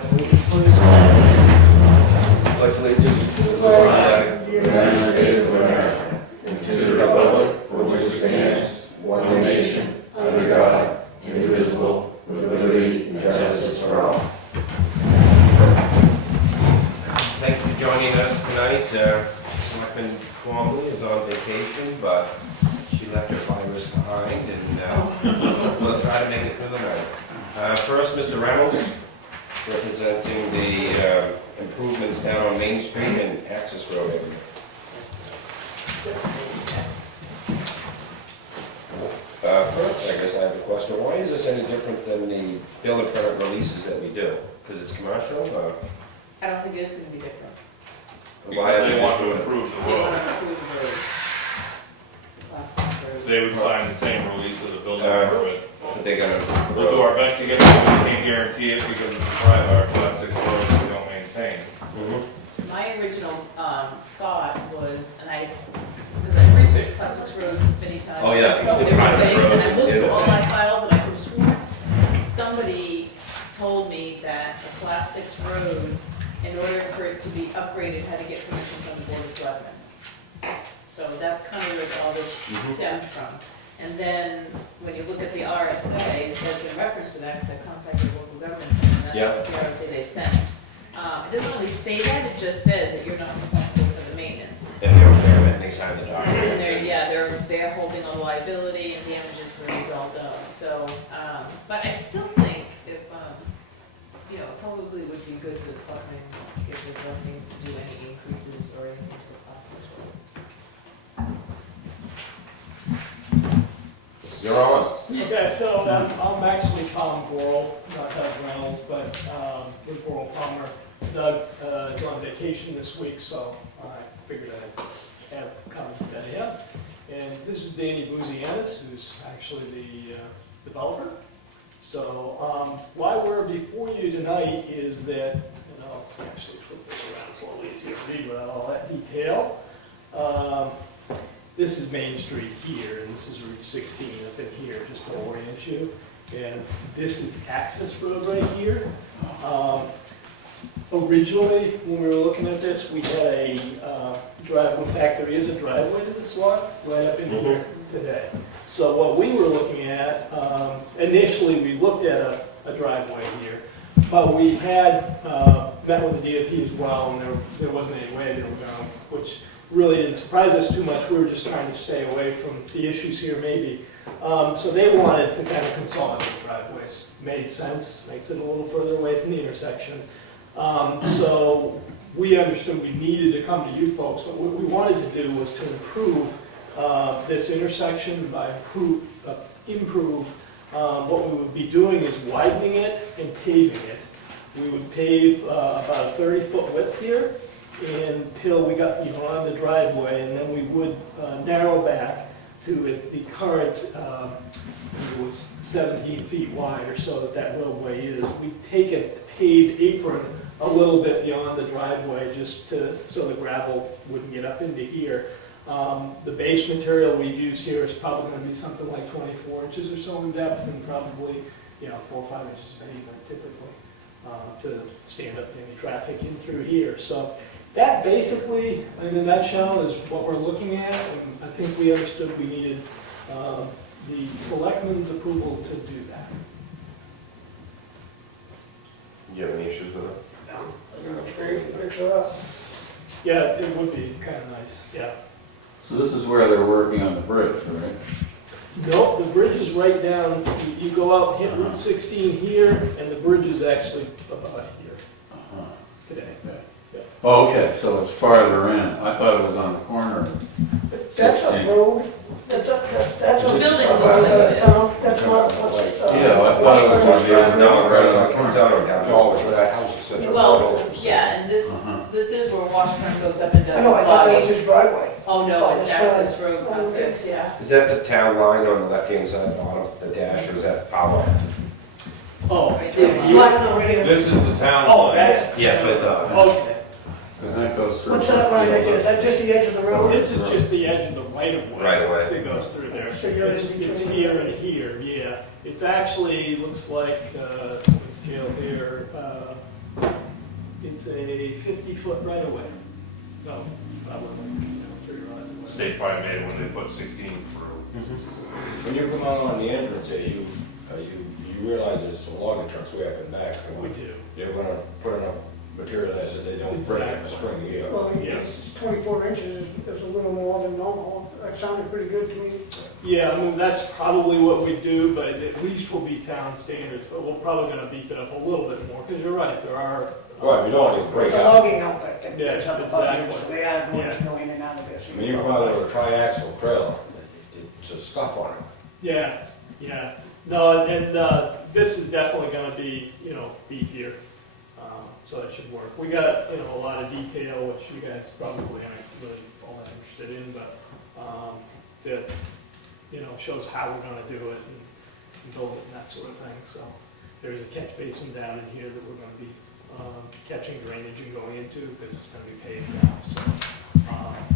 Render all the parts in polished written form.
Pledge allegiance, please. Pledge allegiance to the flag of the United States of America and to the republic for which it stands, one nation, under God, indivisible, with liberty and justice for all. Thank you for joining us tonight. Selectman Comeau is on vacation, but she left her virus behind, and we'll try to make it through the night. First, Mr. Reynolds, representing the improvements down on Main Street and Access Road area. First, I guess I have a question. Why is this any different than the building permit releases that we do? Because it's commercial? I don't think it is going to be different. Why Because have they we want just to doing it? improve the They want road. to improve the road. Class 6 road. They would sign the same release of the building permit. But they're gonna improve the We'll do road. our best to get it, but we can't guarantee it because it's private, our class 6 roads we don't maintain. My original thought was, and because I've researched class 6 roads many times. Oh, yeah. Different Private things, and I roads, looked through all yeah. my files, and I could have sworn somebody told me that a class 6 road, in order for it to be upgraded, had to get permission from the Board of Selectmen. So that's kind of where all this stemmed from. And then, when you look at the RSA, there's a reference to that, because I contacted local governments, and that's Yeah. what the RSA they sent. It doesn't really say that, it just says that you're not responsible for the maintenance. And they're permit, they sign the document. And they're holding on liability and damages for the result of, so, but I still think if, it probably would be good for the selectmen to give their blessing to do any increases or anything to the class 6 road. You're on. Okay, so I'm actually Tom Borrell, not Doug Reynolds, but with Borrell Palmer. Doug is on vacation this week, so I figured I'd have come instead of him. And this is Danny Buzianis, who's actually the developer. So why we're before you tonight is that, and I'll actually flip this around so it's easier to read without all that detail. This is Main Street here, and this is Route 16 up in here, just to orient you. And this is Access Road right here. Originally, when we were looking at this, we had a driveway. In fact, there is a driveway to this lot right up in here today. So what we were looking at, initially we looked at a driveway here, but we had met with the DOT as well, and there wasn't any way they were going, which really didn't surprise us too much. We were just trying to stay away from the issues here maybe. So they wanted to kind of consolidate driveways. Made sense, makes it a little further away from the intersection. So we understood we needed to come to you folks, but what we wanted to do was to improve this intersection by improve. What we would be doing is widening it and paving it. We would pave about a 30-foot width here until we got on the driveway, and then we would narrow back to the current, it was 17 feet wide or so that roadway is. We take a paved apron a little bit beyond the driveway just so the gravel wouldn't get up into here. The base material we use here is probably going to be something like 24 inches or so in depth, and probably 4 or 5 inches of pavement typically to stand up to any traffic in through here. So that basically, in a nutshell, is what we're looking at, and I think we understood we needed the selectmen's approval to do that. Do you have any issues with it? Yeah, it would be kind of nice, yeah. So this is where they're working on the bridge, right? Nope, the bridge is right down, you go out, hit Route 16 here, and the bridge is actually about here Uh-huh. today. Oh, okay, so it's farther in. I thought it was on the corner of That's a 16. road, that's a. The building looks like it. That's not, Yeah, I thought it was on the other No, it right goes on on, the comes corner. out or down. No, it's where that house is such a. Well, yeah, and Uh-huh. this is where Washburn goes up and does I his know, I thought that was logging. his driveway. Oh, no, Oh, it's that's right. Access Road, class 6, yeah. Is that the town line on the left-hand side bottom, the dash, or is that power? Oh, Right through there. here? Line on radio. This is the town Oh, line. that's. Yeah, that's what I thought. Okay. Because that goes through. What's that line right there, is that just the edge of the road? This is just the edge of the right-of-way. Right-of-way. That goes through there. So you're in It's between. here and here, yeah. It's actually, looks like, scale here, It's a 50-foot right of way, so probably, 3 rods away. State probably made it when they put 16 through. When you come out on the entrance here, you realize there's some logging trucks way up and back. We do. They're gonna put enough material there so they don't break in the spring here. Well, Yeah. it's 24 inches is a little more than normal. That sounded pretty good to me. Yeah, I mean, that's probably what we do, but at least will be town standards, but we're probably gonna beef it up a little bit more, because you're right, there are. Right, you don't want it to break It's a out. logging outfit that Yeah, gets up above you, exactly. so they are going Yeah. to go in and out of this. When you come out there with a triaxle trailer, it's a scuff on it. Yeah, yeah. No, and this is definitely gonna be, beefier, so that should work. We got, a lot of detail, which you guys probably aren't really all that interested in, but, that, shows how we're gonna do it and build it and that sort of thing, so. There's a catch basin down in here that we're gonna be, catching drainage and going into, because it's gonna be paved now, so.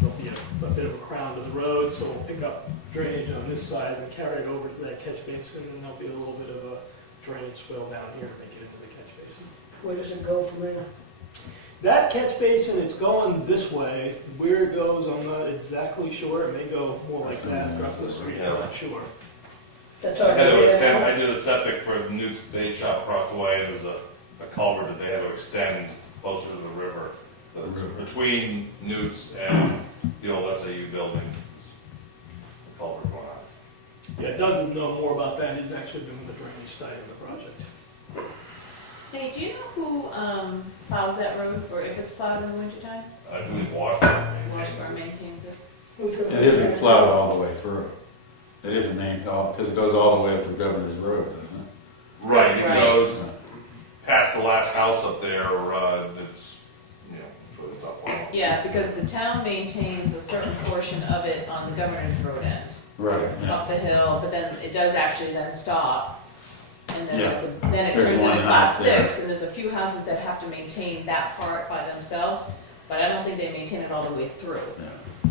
There'll be a bit of a crown to the road, so we'll pick up drainage on this side and carry it over to that catch basin, and there'll be a little bit of a drainage swell down here to make it into the catch basin. Where does it go from there? That catch basin is going this way. Where it goes, I'm not exactly sure. It may go more like that across the street, I'm not sure. That's I had already to there extend, now? I did a septic for the new bait shop across the way, and there's a culvert that they had to extend closer to the river. So it's between Newt's and the old SAU building, the culvert going on. Yeah, Doug would know more about that. He's actually doing the drainage study of the project. Hey, do you know who plows that road, or if it's plowed in the wintertime? I believe Washburn. Washburn maintains it. Who's gonna- It isn't plowed all the way through. It isn't named all, because it goes all the way up to Governor's Road, doesn't Right, it Right. goes past the last house up there, that's, for the stuff. Yeah, because the town maintains a certain portion of it on the Governor's Road end, it? Right, yeah. up the hill, but then it does actually then stop. And then, Yeah. then it There's turns one into class house there. 6, and there's a few houses that have to maintain that part by themselves, but I don't think they maintain it all the way through.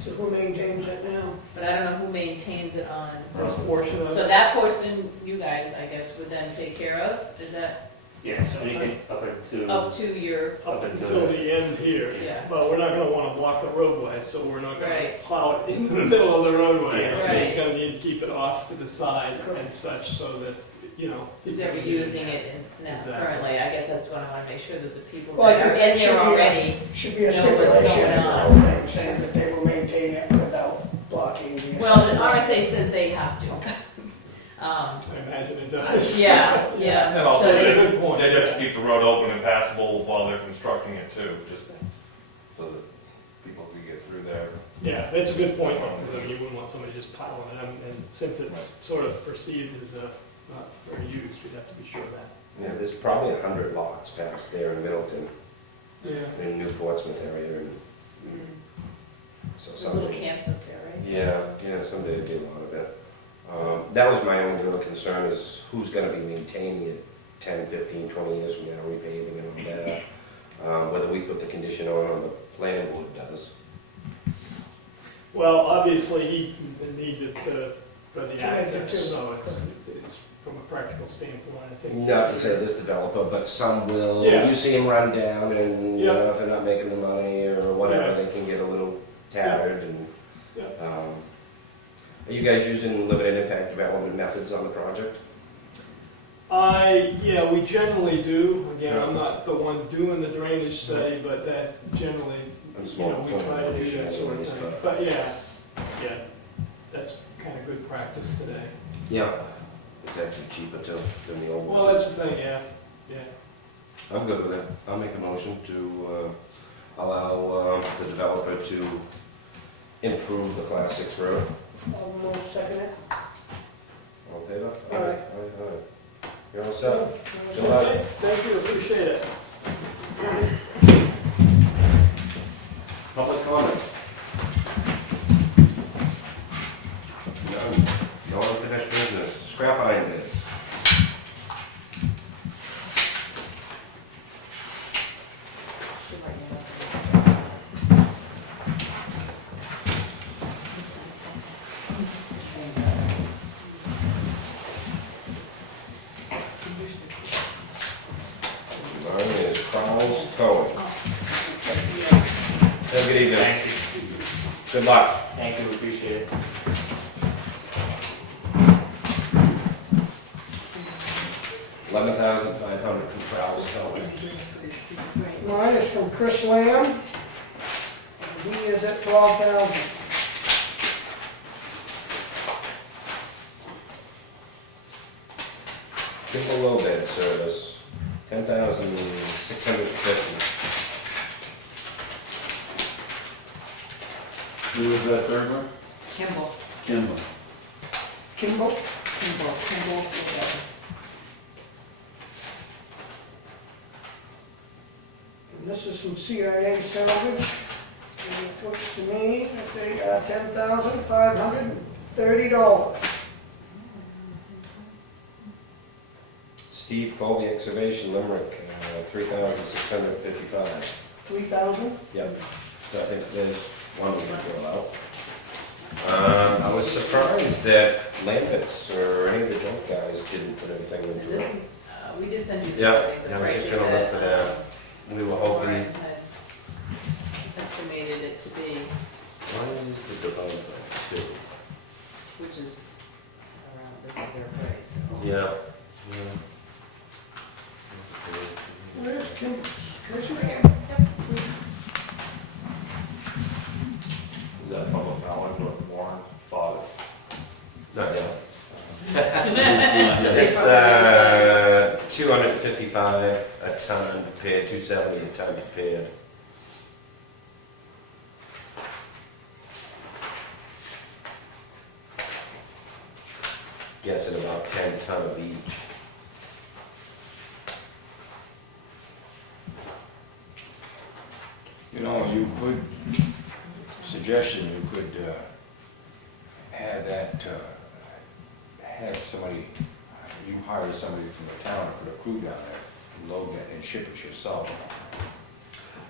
So who maintains it now? But I don't know who maintains it on. This portion of So it. that portion, you guys, I guess, would then take care of, is that Yeah, so anything up into, up to your, Up until the end here. Yeah. But we're not gonna wanna block the roadway, so we're not gonna Right. plow it into the middle of the roadway. Yeah. Right. We're gonna need to keep it off to the side and such, so that, who's ever using it now Exactly. currently, I guess that's what I wanna make sure that the people Well, I that are think it in should there be a- already, Should be a know what's stipulation going in the on. whole thing saying that they will maintain it without blocking the. well, the accessible- RSA says they have to. I imagine it does. Yeah, And yeah, also, so That's a it's, good point. they'd have to keep the road open and passable while they're constructing it too, just so that people can get through there. Yeah, that's a good point, because you wouldn't want somebody just piling it, and since it's sort of perceived as not very used, we'd have to be sure of that. Yeah, there's probably 100 lots past there in Middleton, Yeah. in New Portsmouth area, and so there's little someday. camps up there, right? Yeah, someday to do a lot of it. That was my only real concern, is who's gonna be maintaining it 10, 15, 20 years from now, repaving and all that. Whether we put the condition on, or the planning board does. Well, obviously, he needs it for the make it access, too. so it's from a practical standpoint, I think. Not to say this developer, but some will, Yeah. you see them run down, and, Yeah. if they're not making the money or whatever, Yeah. they can get a little tattered, and, Yeah. are you guys using limited impact development methods on the project? Yeah, we generally do. Again, I'm not the one doing the drainage study, but that generally, And small we try to do that sort of anyways, thing. But yeah, that's kind of good practice today. Yeah, it's actually cheaper too than the old one. Well, that's the thing, yeah. I'm good with it. I'll make a motion to allow the developer to improve the Class 6 road. I'll second it. All in favor? Aye. Aye. You're all set? Good luck. Okay, thank you, appreciate it. Public comment? None. No unfinished business. Scrap iron bids. Mine is Carl's Towing. Oh, Have a good evening. Thank you. Good luck. Thank you, appreciate it. $11,500 from Prowse County. Mine is from Chris Lamb, and he is at 12,000. Kimball low bed service, $10,650. Who was that third one? Kimball, Kimball. Kimball, Kimball, and this is from CIA Salvage, and it looks to me that they are $10,530. Steve Colby Excavation Limerick, $3,655. 3,000? Yep, so I think there's one we can fill out. I was surprised that Lambert's or any of the junk guys didn't put anything in. And this is, we did send you this, Yeah, I think, the I was just pricing gonna look for that. We were hoping, Warren had estimated it to be, what is the developer too? which is around, this is their price, so. Yeah. Where's Kimball's? Chris Lamb. Is that public knowledge what Warren thought? Not yet. So they It's, probably 255 a ton prepared, 270 a ton prepared. Guessing about 10 ton of each. You know, you could, suggestion, you could have that, have somebody, you hire somebody from the town to put a crew down there and load it and ship it yourself.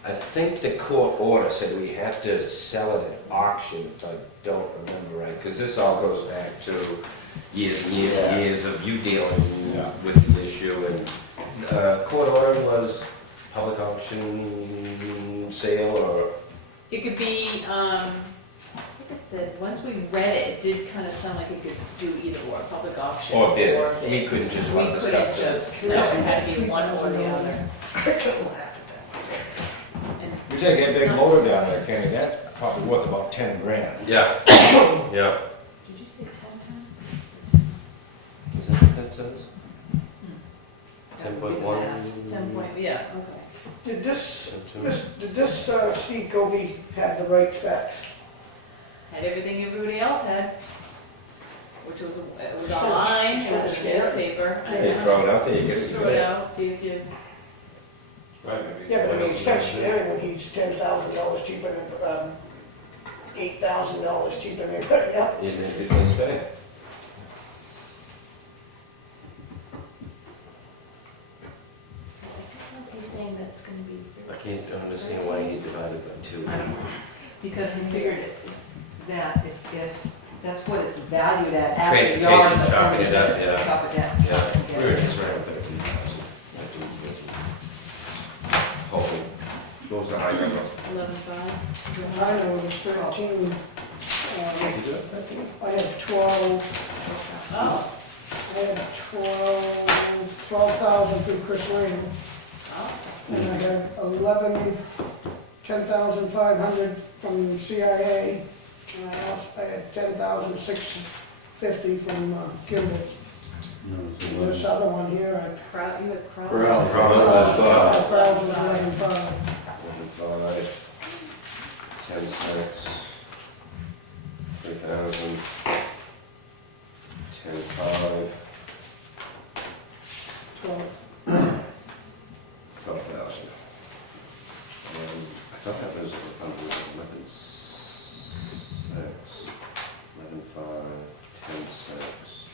I think the court order said we have to sell it at auction, if I don't remember right, because this all goes back to years and years and years of you dealing Yeah. with the issue, and court order was public auction sale, or, It could be, like I said, once we read it, it did kind of sound like it could do either or, public auction or bid. or We bid. couldn't just We run the couldn't stuff to just, no, it had to be one or the other. And You take that big motor down there, Kenny, that's probably worth about 10 grand. Yeah, yeah. Did you say 10 times? Is that what that says? 10.1. 10 point, yeah, okay. Did this Steve Covey have the right specs? Had everything everybody else had, which was, it was It's kinda- online, it's it was in kinda the scary. newspaper. I They know. throw it out there, you get Just to throw it out, see if you, Right, maybe. Yeah, but I mean, especially when he's $10,000 cheaper than, $8,000 cheaper than everybody else. Isn't it a good place to pay? he's saying that's gonna be. I can't understand why you divided by 2. I don't know. because he figured that if, that's what it's valued at after the yard. Transportation, chopping it up, yeah. Chop it down. Yeah, we were just around 13,000. Hopefully, what was the high number? 11.5. I know it was 13, Did you do it? I had 12, Oh, I had 12,000 through Chris Lamb. oh, And I had 10,500 from CIA, and I had 10,650 from Kimball's. And this other one here, I crowd, you had crowd. Crowd. 5,011.5. 11.5, 10 cents, 3,000, 10.5, 12. 12,000. I thought that was under 11.6, 11.5, 10.6,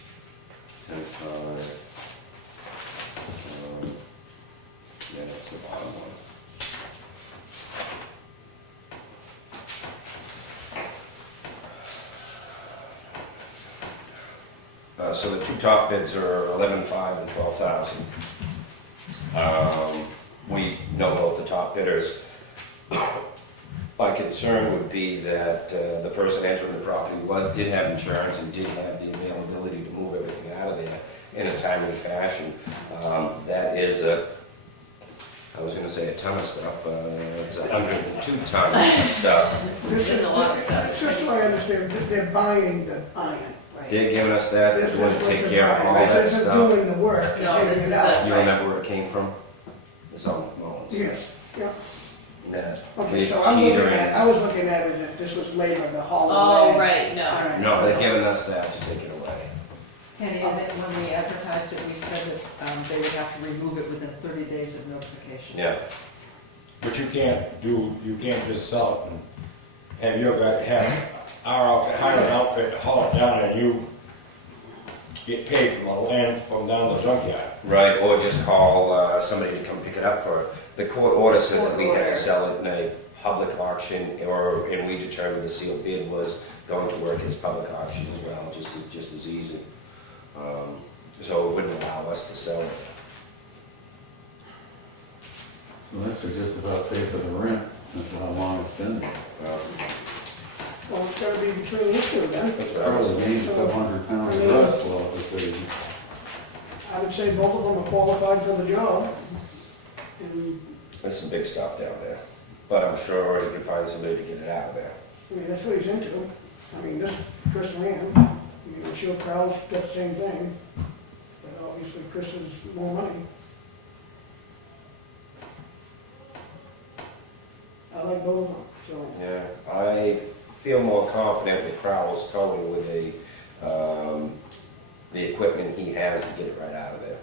10.5. Yeah, that's the bottom one. So the two top bids are 11.5 and 12,000. We know both the top bidders. My concern would be that the person entering the property did have insurance and did have the availability to move everything out of there in a timely fashion. That is I was gonna say a ton of stuff, but it's 102 tons of stuff. This There's is, a lot of stuff. just so I understand, they're buying the iron. Right. They're giving us that, This is they're going what to take they're care of all buying. that This isn't stuff. doing the work, No, taking this it is out. You remember where it came from? It's on Mullins. Yes, yeah. That Okay, big so I'm looking teetering. at, I was looking at it that this was labor to haul Oh, away. right, no. All right. No, they're giving us that to take it away. Penny, and then when we advertised it, we said that they would have to remove it within 30 days of notification. Yeah. But you can't just sell it and have our outfit, hire an outfit to haul it down and you get paid from the land from down the junkyard. Right, or just call somebody to come pick it up for, the court order said that we had to sell it in a public auction, and we determined the sealed bid was going to work as public auction as well, just as easy. So it wouldn't allow us to sell it. So that would just about pay for the rent, that's how long it's been there. Well, it's gotta be between these two then. That's what I was Probably needs a couple hundred pounds of rust flow at the city. I would say both of them are qualified for the job. And, There's some big stuff down there, but I'm sure you can find somebody to get it out of there. I mean, that's what he's into. I mean, this Chris Lamb, I mean, I'm sure Crowell's got the same thing. But obviously Chris has more money. I like both of them, so. Yeah, I feel more confident with Crowell's towing with the equipment he has to get it right out of there.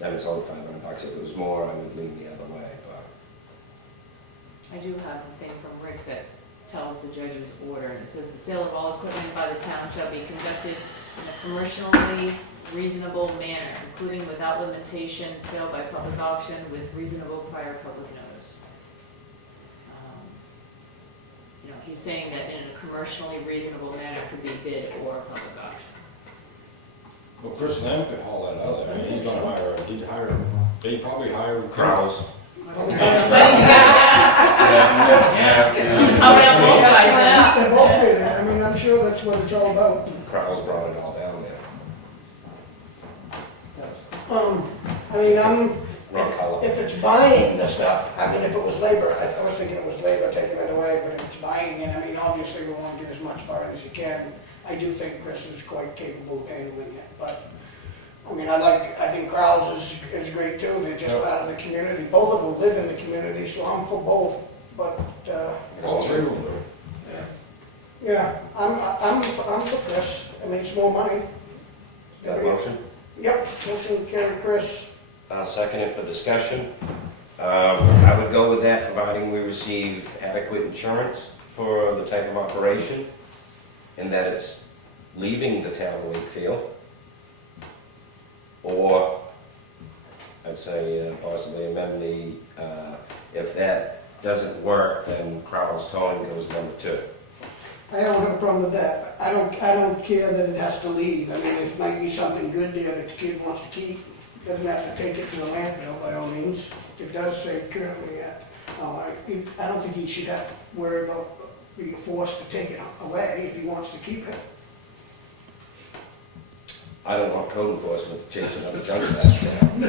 And it's only $500. If it was more, I would lean the other way, but. I do have the thing from Rick that tells the judge's order, and it says, "The sale of all equipment by the town shall be conducted in a commercially reasonable manner, including without limitation, sale by public auction with reasonable prior public notice." You know, he's saying that in a commercially reasonable manner could be bid or public auction. Well, Chris Lamb could haul that out. I mean, he's gonna they'd probably hire. Crowell's. Somebody, Yeah. somebody else both guys then. They're both good. I mean, I'm sure that's what it's all about. Crowell's brought it all down there. I mean, Rockefeller. if it's buying the stuff, I mean, if it was labor, I was thinking it was labor taking it away, but if it's buying it, I mean, obviously we want to get as much for it as you can. I do think Chris is quite capable of handling it, but, I mean, I think Crowell's is great too. They're just part of the community. Both of them live in the community, so I'm for both, but, All three of them do. yeah, I'm for Chris. I mean, it's more money. Got a motion? Yep, motion to carry Chris. I'll second it for discussion. I would go with that, providing we receive adequate insurance for the type of operation, and that it's leaving the town of Wakefield. Or, I'd say possibly amend if that doesn't work, then Crowell's towing goes number 2. I don't have a problem with that. I don't care that it has to leave. I mean, it might be something good there that the kid wants to keep. Doesn't have to take it to the landfill by all means. It does say currently that, I don't think he should have to worry about being forced to take it away if he wants to keep it. I don't want code enforcement to chase another junk out of town.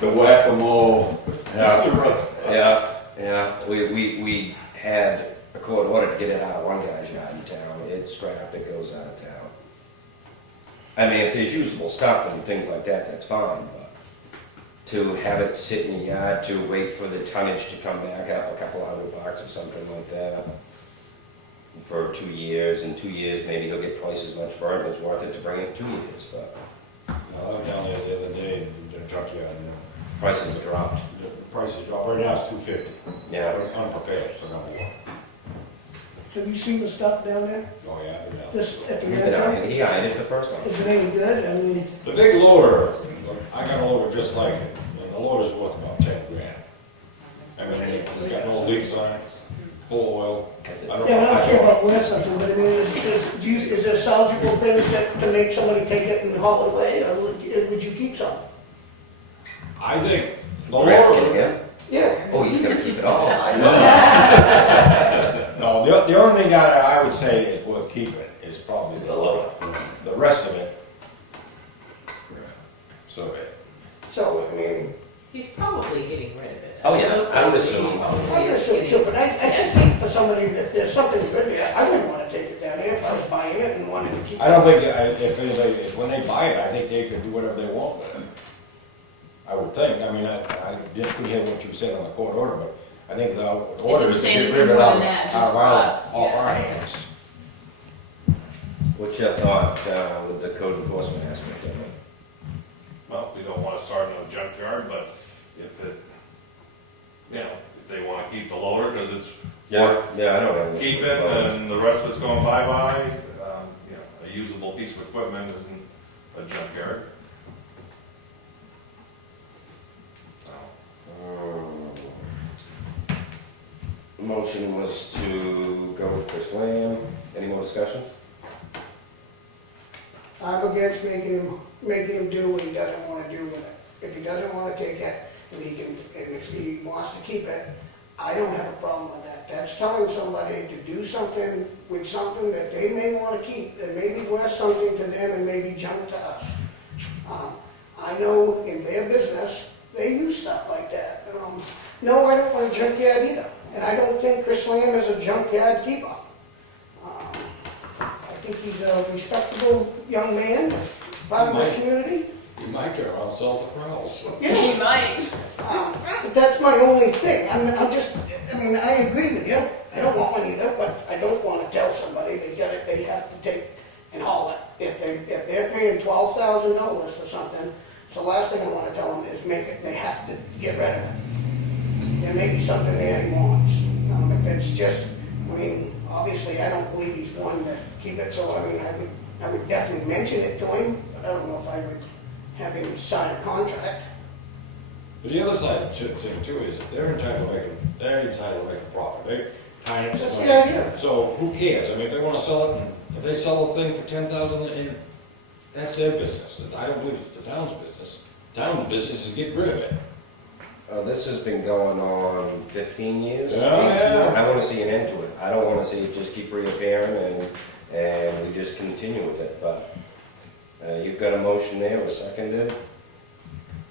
The whack-a-mole. Yeah, we had a court order to get it out of one guy's yard in town. It's scrap, it goes out of town. I mean, if there's usable stuff and things like that, that's fine, but to have it sit in the yard, to wait for the tonnage to come back up a couple $100 or something like that for 2 years, in 2 years, maybe he'll get twice as much for it, it's worth it to bring it 2 years, but I was down there the other day, the junkyard, prices have dropped. the prices dropped. Right now it's $250. Yeah. Unprepared for number one. Have you seen the stuff down there? Oh, yeah, I've been down. This, at the He landfill? eyed it the first one. Is it any good? I mean, The big loader, I got a loader just like it, and the loader's worth about 10 grand. I mean, it's got no leaks on it, full oil. yeah, I don't care about worth something, but I mean, is there salvageable things that, to make somebody take it and haul it away, or would you keep some? I think the You're asking loader, him? Yeah. Oh, he's gonna keep it all. I know. would say is worth keeping is probably the loader. The rest of it, so So, I mean, He's probably getting rid of it. Oh, yeah, Most I would likely assume. he probably I is assume too, getting- but I just think for somebody, if there's something good there, I wouldn't wanna take it down there if I was buying it and wanted to keep it. I don't think, if when they buy it, I think they can do whatever they want with it. I would think, I mean, I didn't hear what you said on the court order, but I think the order is to say get anything rid of it more out than that, just of for our, us, off yeah. our hands. What's your thought with the code enforcement aspect of it? Well, we don't want to start in a junkyard, but if it, you know, if they want to keep the loader, because it's, Yeah, I don't have an issue keep with it, that. and the rest of it's going bye-bye, you know, a usable piece of equipment isn't a junkyard. So, Motion was to go with Chris Lamb. Any more discussion? I'm against making him do what he doesn't wanna do with it. If he doesn't wanna take it, and if he wants to keep it, I don't have a problem with that. That's telling somebody to do something with something that they may wanna keep, that may be worth something to them and maybe junk to us. I know in their business, they use stuff like that. No, I don't want a junkyard either, and I don't think Chris Lamb is a junkyard keeper. I think he's a respectable young man, part of this community. You might turn around and sell the prowls. He might. But that's my only thing. I agree with you. I don't want one either, but I don't want to tell somebody they have to take and haul it. If they're paying $12,000 for something, so the last thing I want to tell them is they have to get rid of it. There may be something there he wants. If it's just, obviously I don't believe he's one to keep it, so I would definitely mention it to him, but I don't know if I would have him sign a contract. But the other side of the thing too is that they're entitled to make a profit. They're tying it to That's money. the idea. So who cares? If they want to sell it, if they sell a thing for $10,000, that's their business. I don't believe it's the town's business. The town's business is get rid of it. This has been going on 15 years. Yeah, 18. yeah. I want to see an end to it. I don't want to see it just keep reappearing and we just continue with it. But you've got a motion there, was seconded.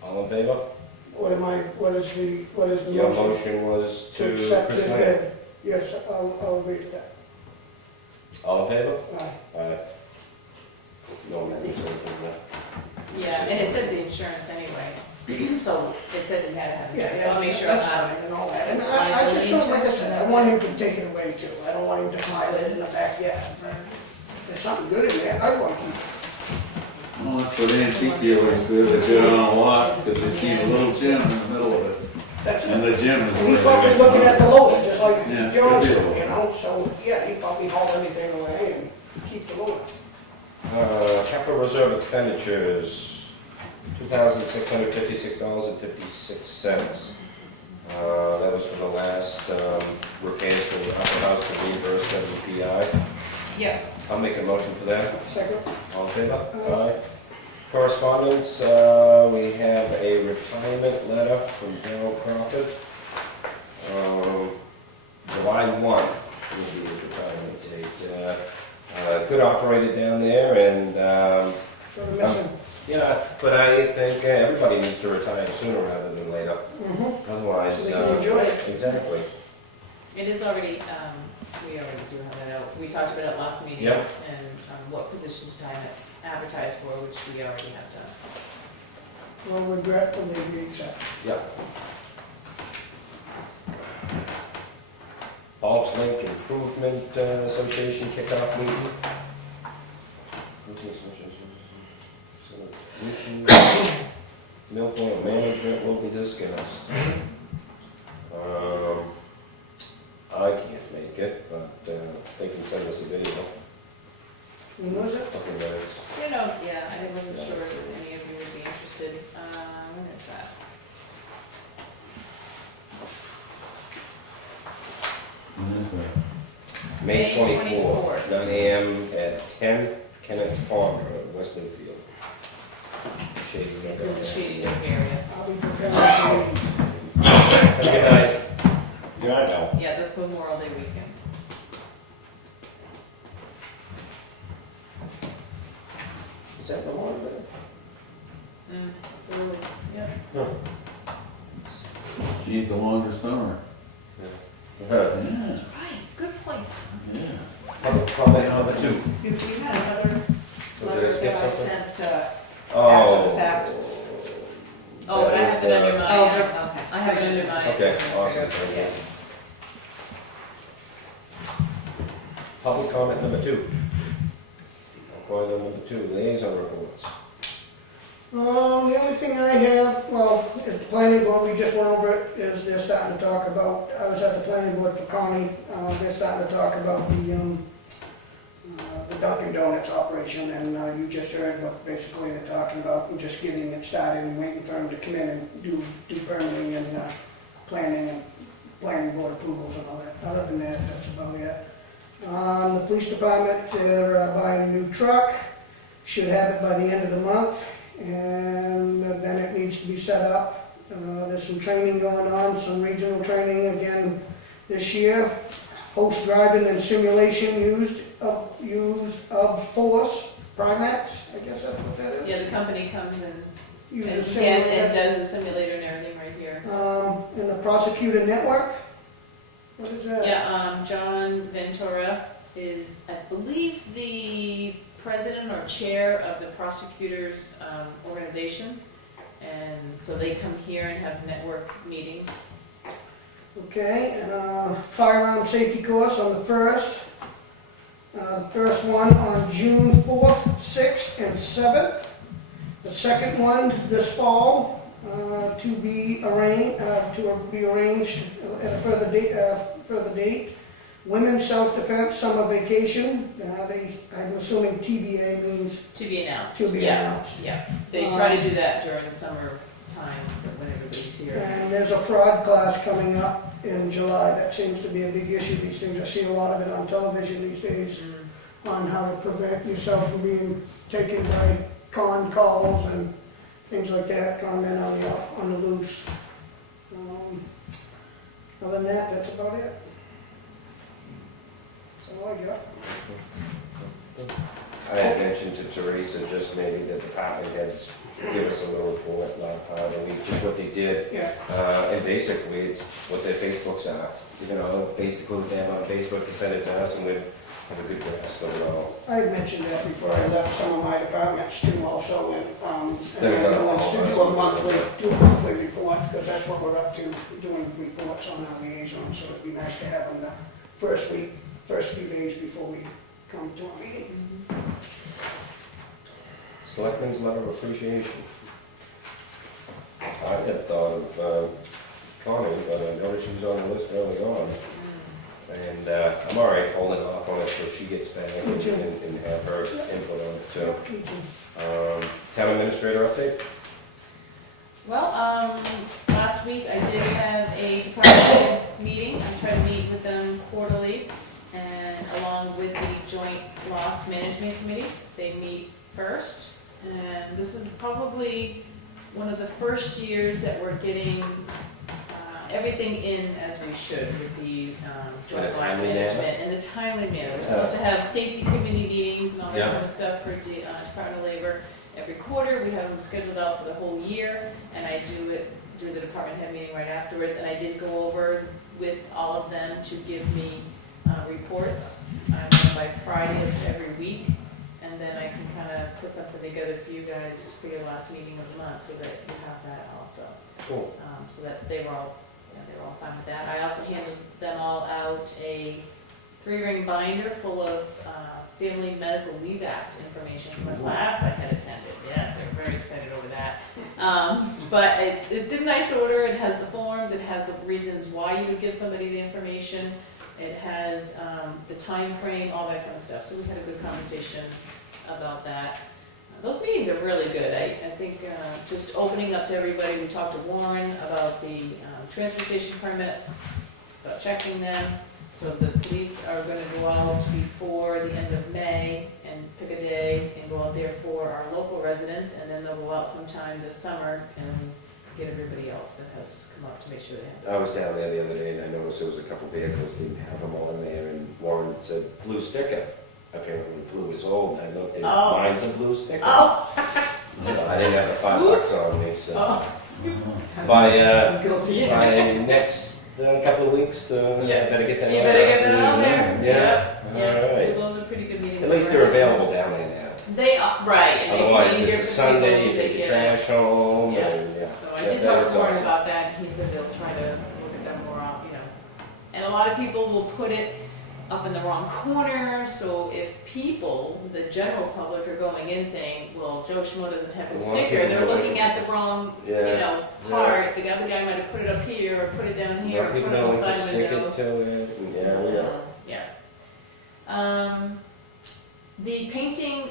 All in favor? What is the Your motion? motion was to accept Chris his Lamb. bid. Yes, I'll agree to that. All in favor? Aye. Aye. No amendments or anything there. Yeah, and it said the insurance anyway, so it said he had to have Yeah, it, so yeah, I'll make sure. that's fine and all that. And I just don't, like I said, I want him to take it away too. I don't want him to pile it in the backyard. If there's something good in there, I want to keep it. Well, that's what antique dealers do, they do it on a lot, because they see a little gym in the middle of it, That's and it. the gym is And he's where probably they make looking at the loader, just like Yeah, John's good do, deal. you know, so, yeah, he probably haul everything away and keep the loader. Capital reserve expenditures, $2,656.56. That was for the last repairs for the upper house to reimburse WPI. Yeah, I'll make a motion for that. Second? All in favor? Aye. Correspondence, we have a retirement letter from Darrell Crawford. July 1 will be his retirement date. Good operator down there, and Sort of missing. yeah, but I think everybody needs to retire sooner rather than later. Mm-hmm. Otherwise, So they can enjoy it. exactly. it is already, we already do have that out. We talked about it last meeting. Yep. And what positions to advertise for, which we already have done. Well, regretfully, we accept. Yeah. Bulge Link Improvement Association kickoff meeting. Milfoil management will be discussed. I can't make it, but they can send us a video. When was it? Couple minutes. Yeah, I wasn't sure if any of you would be interested. When is that? When is that? May May 24th, 9 a.m. at 10 Kennett's Pond Road, West Newfield. Shady. It's in the Shady Brook area. I'll be prepared for you. Have a good night. Yeah, I know. Yeah, that's Memorial Day weekend. She needs a longer summer. Uh, Yeah, That's right, good point. yeah. Public comment number 2. You had another Oh, letter did I skip that I something? sent Oh. after the fact. Oh, I That is have it under the- mine. Oh, Yeah. okay. I have it under mine. Okay, awesome, thank you. Public comment number 2. Comment number 2, liaison reports. The only thing I have, well, is the planning board, we just went over it, is they're starting to talk about, I was at the planning board for Connie, they're starting to talk about the Dunkin' Donuts operation, and you just heard what basically they're talking about, and just getting it started and waiting for them to come in and do permitting and planning board approvals and all that. Other than that, that's about it. The police department, they're buying a new truck, should have it by the end of the month, and then it needs to be set up. There's some training going on, some regional training again this year. Post driving and simulation used of force, Primax, I guess that's what that is. Yeah, the company comes and Uses and simulator. does the simulator and everything right here. And the prosecutor network, what is that? Yeah, John Ventura is, I believe, the president or chair of the prosecutors organization. And so they come here and have network meetings. Okay, firearm safety course on the 1st. First one on June 4th, 6th, and 7th. The second one this fall, to be arranged at a further date. Women's self-defense summer vacation, I'm assuming TBA means To be announced. to be Yeah, announced. yeah. They try to do that during the summer time, so when everybody's here. And there's a fraud class coming up in July. That seems to be a big issue these days. I see a lot of it on television these days on how to prevent yourself from being taken by con calls and things like that, con men on the loose. Other than that, that's about it. That's all I got. I had mentioned to Teresa just maybe the department heads give us a little report, a week, just what they did. Yeah, And basically, it's what their Facebooks are. You know, basically what they have on Facebook, they send it to us and we have a good grasp of it all. I had mentioned that before I left some of my departments too also, and There you I go. wants to do a monthly report, because that's what we're up to, doing reports on our liaison, so it'd be nice to have them the first few days before we come to a meeting. Selectmen's letter of appreciation. I had thought of Connie, but I noticed she was on the list early on. And I'm all right holding off on it till she gets back and have her input on it too. Town administrator update? Well, last week I did have a department head meeting. I try to meet with them quarterly, and along with the joint loss management committee, they meet first. And this is probably one of the first years that we're getting everything in as we should with the joint In a loss timely manner? management and the timely manner. We're supposed to have safety committee meetings and all that Yeah. kind of stuff for Department of Labor every quarter. We have them scheduled out for the whole year, and I do the department head meeting right afterwards. And I did go over with all of them to give me reports by Friday of every week. And then I can kind of put something together for you guys for your last meeting of the month, so that you have that also. Cool. So that they were all fine with that. I also handed them all out a 3-ring binder full of Family Medical Leave Act information from a class I had attended. Yes, they were very excited over that. But it's in nice order. It has the forms, it has the reasons why you would give somebody the information. It has the time frame, all that kind of stuff. So we had a good conversation about that. Those meetings are really good. I think just opening up to everybody. We talked to Warren about the transfer station permits, about checking them. So the police are going to go out before the end of May and pick a day and go out there for our local residents, and then they'll go out sometime this summer and get everybody else that has come up to make sure they have. I was down there the other day and I noticed there was a couple vehicles didn't have them on there and Warren said blue sticker. Apparently blue is old and I looked at Oh. mine's a blue sticker. Oh! So I didn't have the $5 on me, so. Oh. By, Guilty. by next, couple of weeks, yeah, better get that. You better get that out there. Yeah, Yeah, all right. so those are pretty good meetings. At least they're available down there now. They are, right. It makes it Otherwise, easier it's a for people Sunday, you to take your get- trash home, Yeah. and, yeah. So I Yeah, did talk that's to Warren awesome. about that, and he said they'll try to look at them more, you know. And a lot of people will put it up in the wrong corner, so if people, the general public, are going in saying, well, Joe Schmo doesn't have his A lot of sticker, people they're don't looking like at the wrong, you Yeah. know, part. The other guy might have put it up here, or put it down here, or put it People on don't the like to side stick window. it to it, and yeah. Yeah. The painting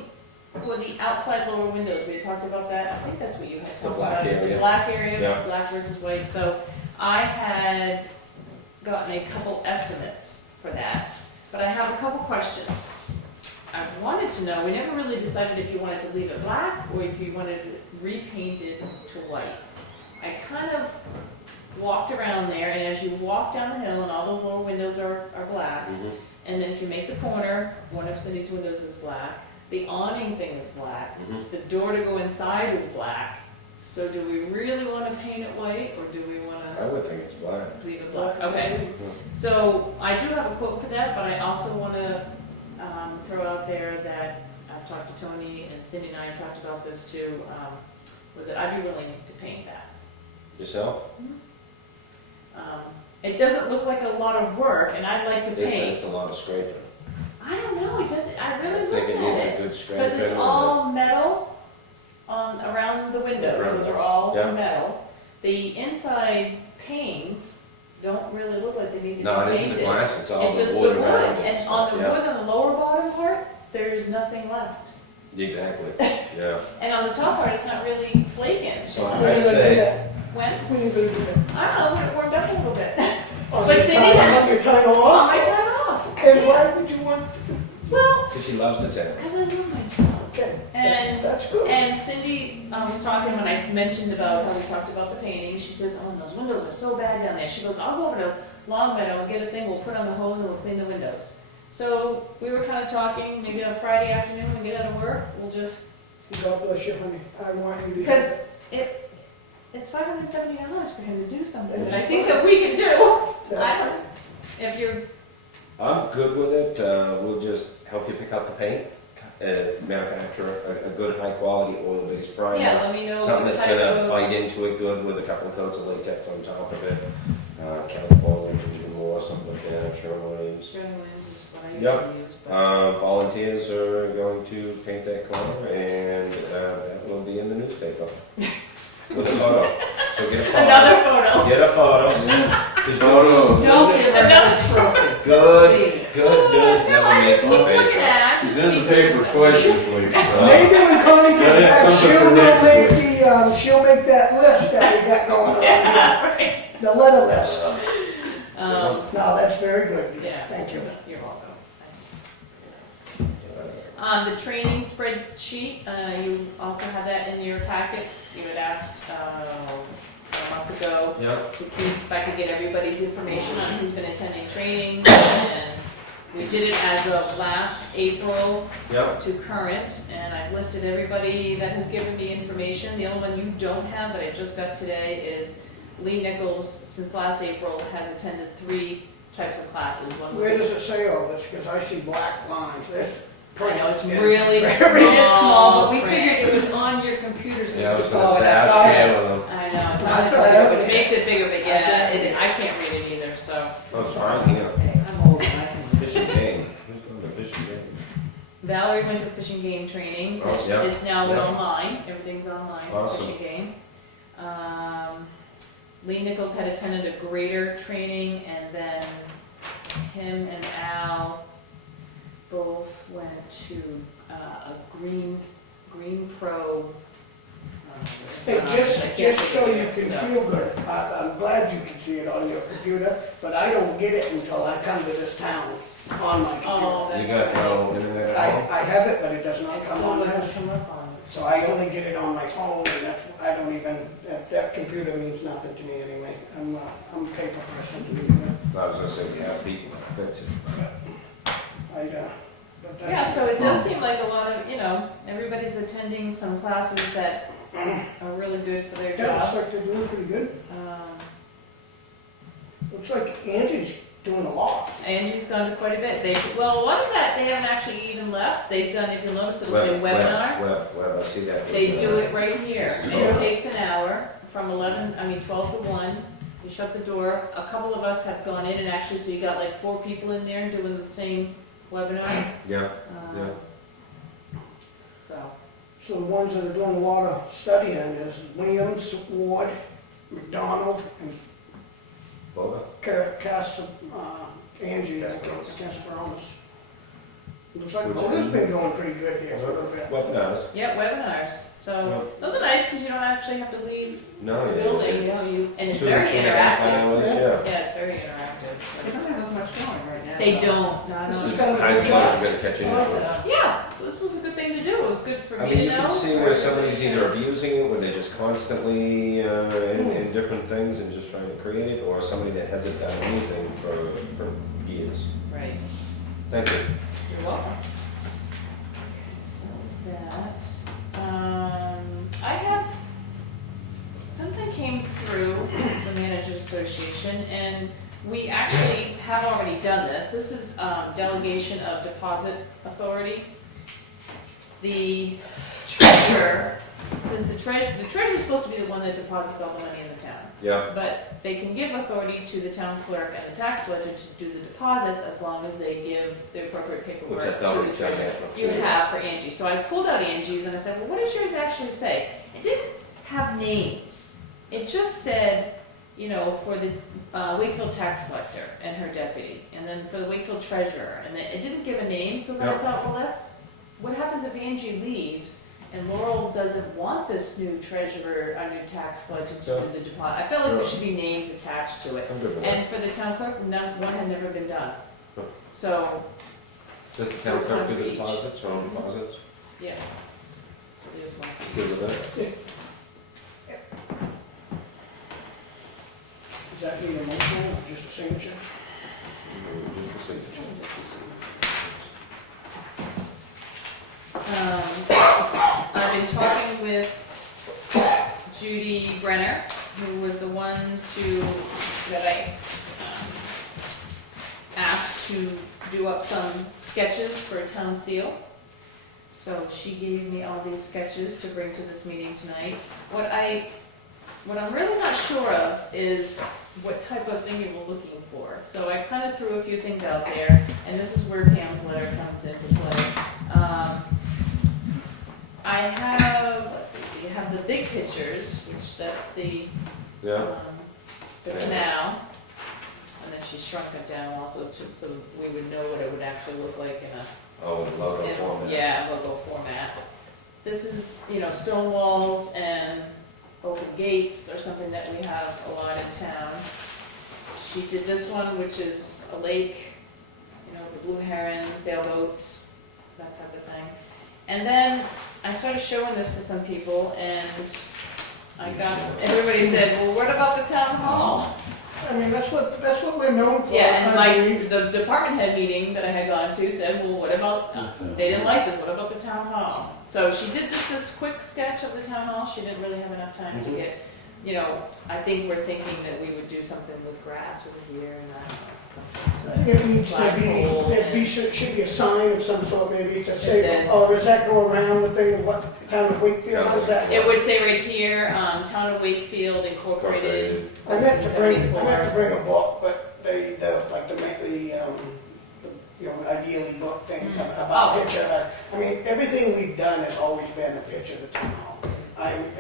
for the outside lower windows, we had talked about that, I think that's what you had The talked black about. area. The black area, Yeah. black versus white, so I had gotten a couple estimates for that, but I have a couple questions. I wanted to know, we never really decided if you wanted to leave it black, or if you wanted it repainted to white. I kind of walked around there, and as you walk down the hill, and all those lower windows are black, Mhm. and then if you make the corner, one of Cindy's windows is black, the awning thing is black, Mhm. the door to go inside is black. So do we really want to paint it white, or do we want I would think it's black. to leave it black? Okay, so I do have a quote for that, but I also want to throw out there that I've talked to Tony, and Cindy and I have talked about this too, was that I'd be willing to paint that. Yourself? It doesn't look like a lot of work, and I'd like to paint. It's a lot of scraping. I don't know, it doesn't, I I really think looked it at needs a it, good scraping. because it's all metal around the windows, those are all Yeah. metal. The inside panes don't really look like they need to be No, it painted. isn't the glass, it's all It's the just the wood wood, around it. and on the Yeah. wood on the lower bottom part, there's nothing left. Exactly, yeah. And on the top part, it's not really flaking. So When I'd you gonna do say, that? When? When you gonna do that? I don't know, when it warmed up a little bit. On But your Cindy time- has- on your time On off? my time off. And why would you want to? Well, because she loves the town. because I love my town. Okay, And- that's good. And Cindy was talking when I mentioned about how we talked about the painting, she says, oh, those windows are so bad down there. She goes, I'll go over to Long Meadow and get a thing, we'll put on the hose and we'll clean the windows. So we were kind of talking, maybe on Friday afternoon when we get out of work, we'll just, God bless you, honey. I want you to. because it's $570 for him to do something that I think that we can do. I don't, if you're, I'm good with it, we'll just help you pick out the paint, manufacture a good high-quality oil-based primer. yeah, let me know Something what that's type gonna of. bite into it good with a couple of coats of latex on top of it. California, Virgin Moore, something like that, Sherwin-Williams. Sherwin-Williams is what I Yep. usually use, but. Volunteers are going to paint that corner, and that will be in the newspaper with a photo. So get a photo. Another photo. Get a photo. 'Cause Photos. Don't give her Another a trophy. Good news No, never I makes just the keep looking paper. at it. She's in the paper twice this week. so- Maybe when Connie gets That is back, something she'll for next make week. she'll make that list that we got going on here. The letter list. Um, No, that's very good. Yeah. Thank you. You're welcome. The training spreadsheet, you also have that in your packets. You had asked a month ago Yep. to keep, if I could get everybody's information on who's been attending training. And we did it as of last April Yep. to current, and I've listed everybody that has given me information. The only one you don't have that I just got today is Lee Nichols, since last April, has attended 3 types of classes. One was Where does it say all this? Because I see black lines. This. I know, it's is really very small, But we print. figured it was on your computer, so you Yeah, I was could gonna follow say, that. I'll share with them. I know, it's on That's the all right, computer, okay. which makes it bigger, but yeah, I can't read it either, so. Oh, it's fine, here. I'm old and I can. Fishing game. Who's going to fishing game? Valerie went to fishing game training. Oh, yeah. It's now Yeah. online, everything's online for Awesome. fishing game. Lee Nichols had attended a grader training, and then him and Al both went to a green pro. Hey, just so you can feel good, I'm glad you can see it on your computer, but I don't get it until I come to this town on my Oh, computer. You that's got right. no internet at all? I have it, but it does not It come still on doesn't this. come up on it. So I only get it on my phone, and that's, I don't even, that computer means nothing to me anyway. I'm a paper person to begin with. I was gonna say, you have people that fix it. Yeah, so it does seem like a lot of, everybody's attending some classes that are really good for their Yeah, looks job. like they're doing pretty good. Um, Looks like Angie's doing a lot. Angie's gone to quite a bit. Well, a lot of that, they haven't actually even left. They've done, if you'll notice, it'll say webinar. Web, I see that. They do it right here, and it Yeah. takes an hour from 12 to 1. You shut the door. A couple of us have gone in and actually, so you got like 4 people in there doing the same webinar. Yeah, Um, yeah. So, So the ones that are doing a lot of studying is Williams, Ward, McDonald, and Boga. Angie, Casperonis. Looks like Boga's been going pretty good there for a little bit. Webinars. yeah, webinars. So, those are nice because you don't actually have to leave No, the yeah. building, you know, and it's Two very and a half interactive. hours, yeah. Yeah, it's very interactive. They So don't have as much going right now. they don't, no, This no. is kind of a High good school, job. you gotta catch I like it. that. Yeah, so this was a good thing to do. It was good for I me mean, to you know. can see where somebody's either abusing it, where they're just constantly in different things and just trying to create it, or somebody that hasn't done anything for years. Right. Thank you. You're welcome. So that was that. I have, something came through the Managers Association, and we actually have already done this. This is delegation of deposit authority. The treasurer, says the treasurer is supposed to be the one that deposits all the money in the town. Yeah, But they can give authority to the town clerk and the tax collector to do the deposits as long as they give the appropriate paperwork which I to thought the we done treasurer. that before. You have for Angie. So I pulled out Angie's and I said, well, what does yours actually say? It didn't have names. It just said, you know, for the Wakefield tax collector and her deputy, and then for the Wakefield treasurer, and then it didn't give a name, so then I Yeah. thought, well, that's, what happens if Angie leaves and Laurel doesn't want this new treasurer, a new tax collector to Yeah. do the deposit? I felt like there Yeah. should be names attached to it. I'm good with that. And for the town clerk, one had never been done. Yeah. So, Does the town There's clerk one do for the each. deposits, or own deposits? yeah. So there's one for each. Good with that? Does that need a motion or just a signature? Just a signature. I've been talking with Judy Brenner, who was the one that I asked to do up some sketches for a town seal. So she gave me all these sketches to bring to this meeting tonight. What I'm really not sure of is what type of thing you were looking for. So I kind of threw a few things out there, and this is where Pam's letter comes into play. I have, let's see, so you have the big pictures, which that's the Yeah, the canal, and then she shrunk it down also so we would know what it would actually look like in a oh, logo format. yeah, logo format. This is, you know, stone walls and open gates or something that we have a lot in town. She did this one, which is a lake, you know, the blue heron, sailboats, that type of thing. And then I started showing this to some people, and everybody said, well, what about the town hall? I mean, that's what we're known for. Yeah, and I believe. the department head meeting that I had gone to said, well, what about, they didn't like this, what about the town hall? So she did just this quick sketch of the town hall. She didn't really have enough time to get, you know, I think we're thinking that we would do something with grass over here and I don't know, something to It needs to be, flagpole. should be a sign of some sort maybe to say, says- or does that go around the thing, what, town of Wakefield, how's that? It would say right here, Town of Wakefield Incorporated. I meant to bring 1774. a book, but you know, ideally book thing about Oh. picture. I mean, everything we've done has always been a picture of the town hall.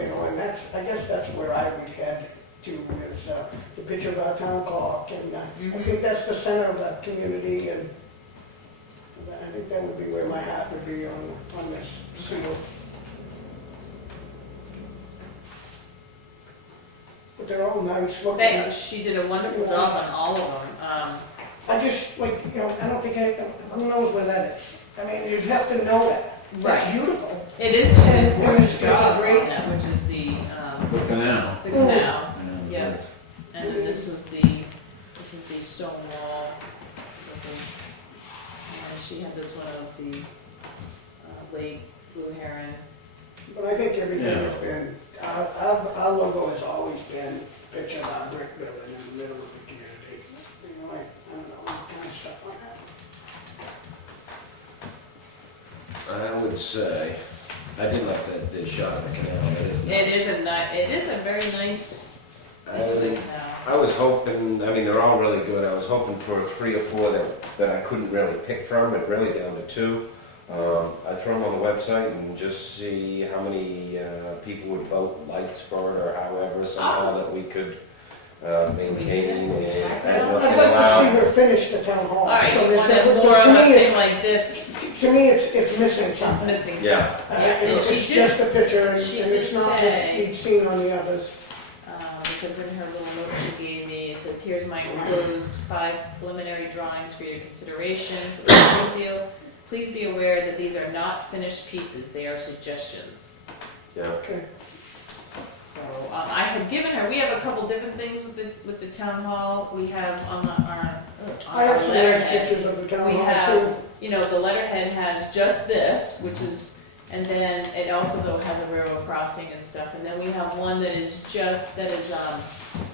You know, and I guess that's where I would head to, is the picture of our town clock. And I think that's the center of the community, and I think that would be where my hat would be on this seal. But they're all nice looking. She did a wonderful job on all of them. I just, like, you know, I don't think who knows where that is? I mean, you'd have to know it. Right. It's beautiful. It is, she did a And gorgeous it's a job great- on that, which is the canal. canal. And, Yeah. And then this is the stone wall. And she had this one of the lake, blue heron. But I think everything Yeah. has been, our logo has always been picture of our brick building in the middle of the community. You know, I don't know, I'm kind of stuck on that. I would say, I did like the shot of the canal, it is It nice. it is a very nice. I was hoping, I mean, they're all really good, I was hoping for 3 or 4 that I couldn't really pick from, but really down to 2. I'd throw them on the website and just see how many people would vote lights for it, or however, somehow that we could maintain We did it. and look I'd it like to see allow. her finish the town hall. All right, So you there's want that- it more because of to a me, thing like this, To me, it's missing it's something. missing something. Yeah. And It's she it's did just a picture, and she and did it's not what say- we'd seen on the others. Because in her little note she gave me, it says, here's my enclosed 5 preliminary drawings for your consideration for the seal seal. Please be aware that these are not finished pieces, they are suggestions. Yeah. Okay. So, I had given her, we have a couple different things with the town hall, we have on I our have some nice letterhead. pictures of the town We hall have, too. you know, the letterhead has just this, which is, and then it also though has a railroad crossing and stuff, and then we have one that is just, that is,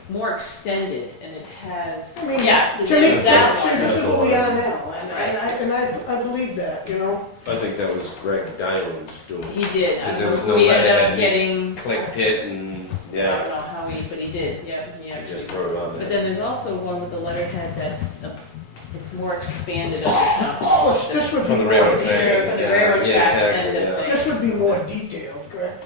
more extended, and it has, I mean, yes, it To me, is that see, one. this is what we are now, Right. and I believe that, you know? I think that was Greg Diamond's doing. He did, Because there was no we ended letterhead. up getting, Clicked it and, I yeah, don't know how he, but he did, yeah, he he actually. just wrote on But there. then there's also one with the letterhead that's, it's more expanded of the town hall. Well, this would be From the more railroad detailed. tracks. For the Yeah, railroad yeah, tracks exactly, end of yeah. things. This would be more detailed, correct?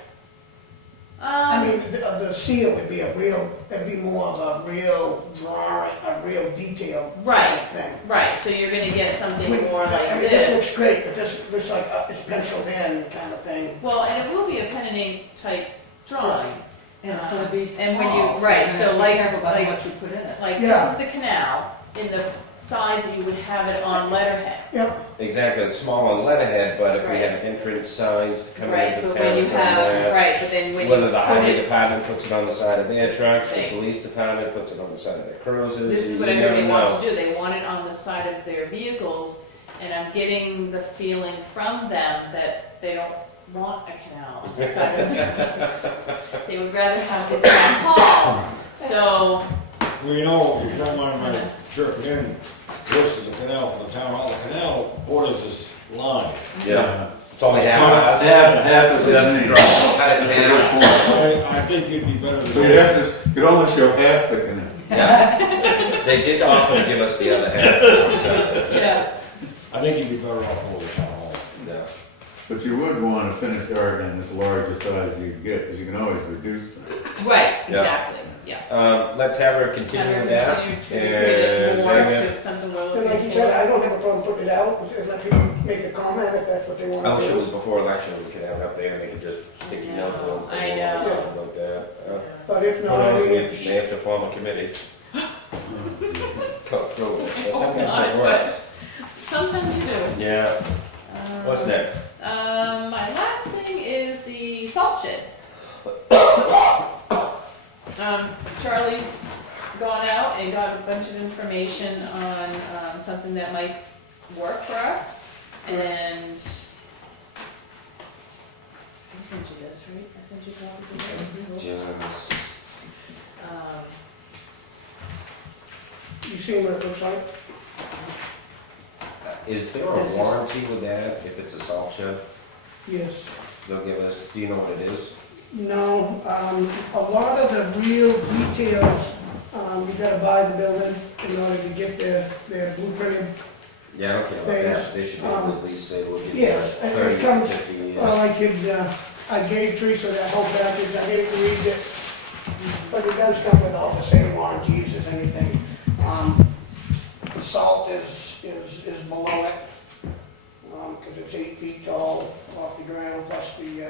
I mean, the seal would be it'd be more of a real drawing, a real detailed Right. thing. Right, so you're gonna get something When- more I like mean, this looks this. great, but this like, it's penciled in kind of thing. Well, and it will be a pen and ink type drawing. And it's gonna be And when you- small, right, you're so gonna like- be careful about like- what you put in it. Like, Yeah. this is the canal in the size that you would have it on letterhead. Yep, Exactly, it's small on letterhead, but if we Right. have entrance signs coming Right, into but town, when you it's on have, there. right, but then when you Whether the put highway it, department puts it on the side of their trucks, the Right. police department puts it on the side of their cruisers. this is you what never everybody wants know. to do, they want it on the side of their vehicles, and I'm getting the feeling from them that they don't want a canal on the side of their vehicles. They would rather have the town hall, so, Well, you know, if you don't mind my chirping in, this is the canal for the town hall. The canal borders this line. Yeah, it's only half of us. Half is We have to empty. draw, cut it in half. I think you'd be better So you'd have to, you'd only show half the canal. Yeah. They did offer to give us the other half. yeah, I think you'd be better off over the town hall. Yeah. But you would want to finish garden as large a size you can get, because you can always reduce them. right, Yeah. exactly, yeah. Let's have her Have continue her with that. continue to create it And more then to something we're and looking for. like you said, I don't have a problem putting it out, let people make a comment if that's what they want I wish to it was do. before election, we could have it up there and they could just stick I note know, ones. I they want or know. Something like that. But if Who not, I knows, mean, we may have to form a committee. Go through it. That's how God, it works. Sometimes you do. Yeah, what's Um, next? My last thing is the salt shed. Charlie's gone out and got a bunch of information on, something that might work for us, and I sent you this, right? I sent you copies of this. Just- you see what it looks like? Is there a warranty with that if it's a salt shed? Yes. They'll give us, do you know what it is? No, a lot of the real details, you gotta buy the building in order to get their blueprinted. Yeah, I don't care about that, Things, they should be able to at least say, we'll give you Yes, it 30, comes, 50 years. well, I gave Teresa that whole package, I didn't read it, but it does come with all the same warranties as anything. The salt is below it, because it's 8 feet tall off the ground, plus the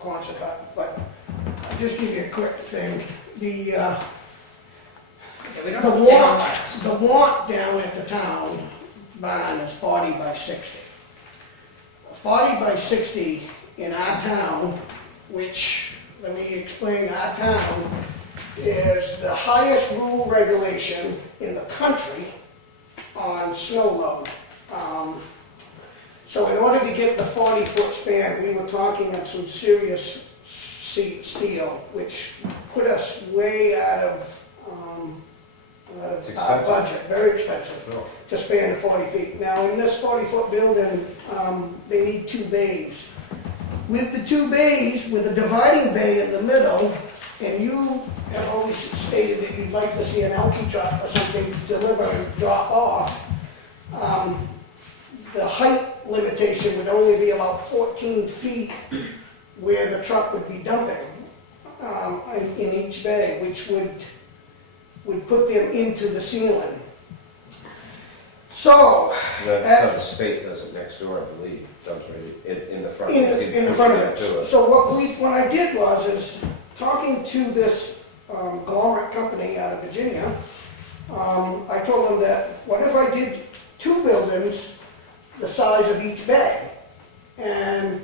Quonset hut. But I'll just give you a quick thing. We don't The have to say how want, much. the want down at the town barn is 40 by 60. 40 by 60 in our town, which, let me explain, our town is the highest rule regulation in the country on snow load. So in order to get the 40-foot span, we were talking of some serious steel, which put us way out of our Expensive. budget, very expensive, No. to span the 40 feet. Now, in this 40-foot building, they need 2 bays. With the 2 bays, with a dividing bay in the middle, and you have always stated that you'd like to see an alky truck or something deliver and drop off, the height limitation would only be about 14 feet where the truck would be dumping in each bay, which would put them into the ceiling. So, That's how the state does it next door, I believe, dumps right in the front. in front of To it. So what I did was talking to this conglomerate company out of Virginia, I told them that what if I did 2 buildings the size of each bay? And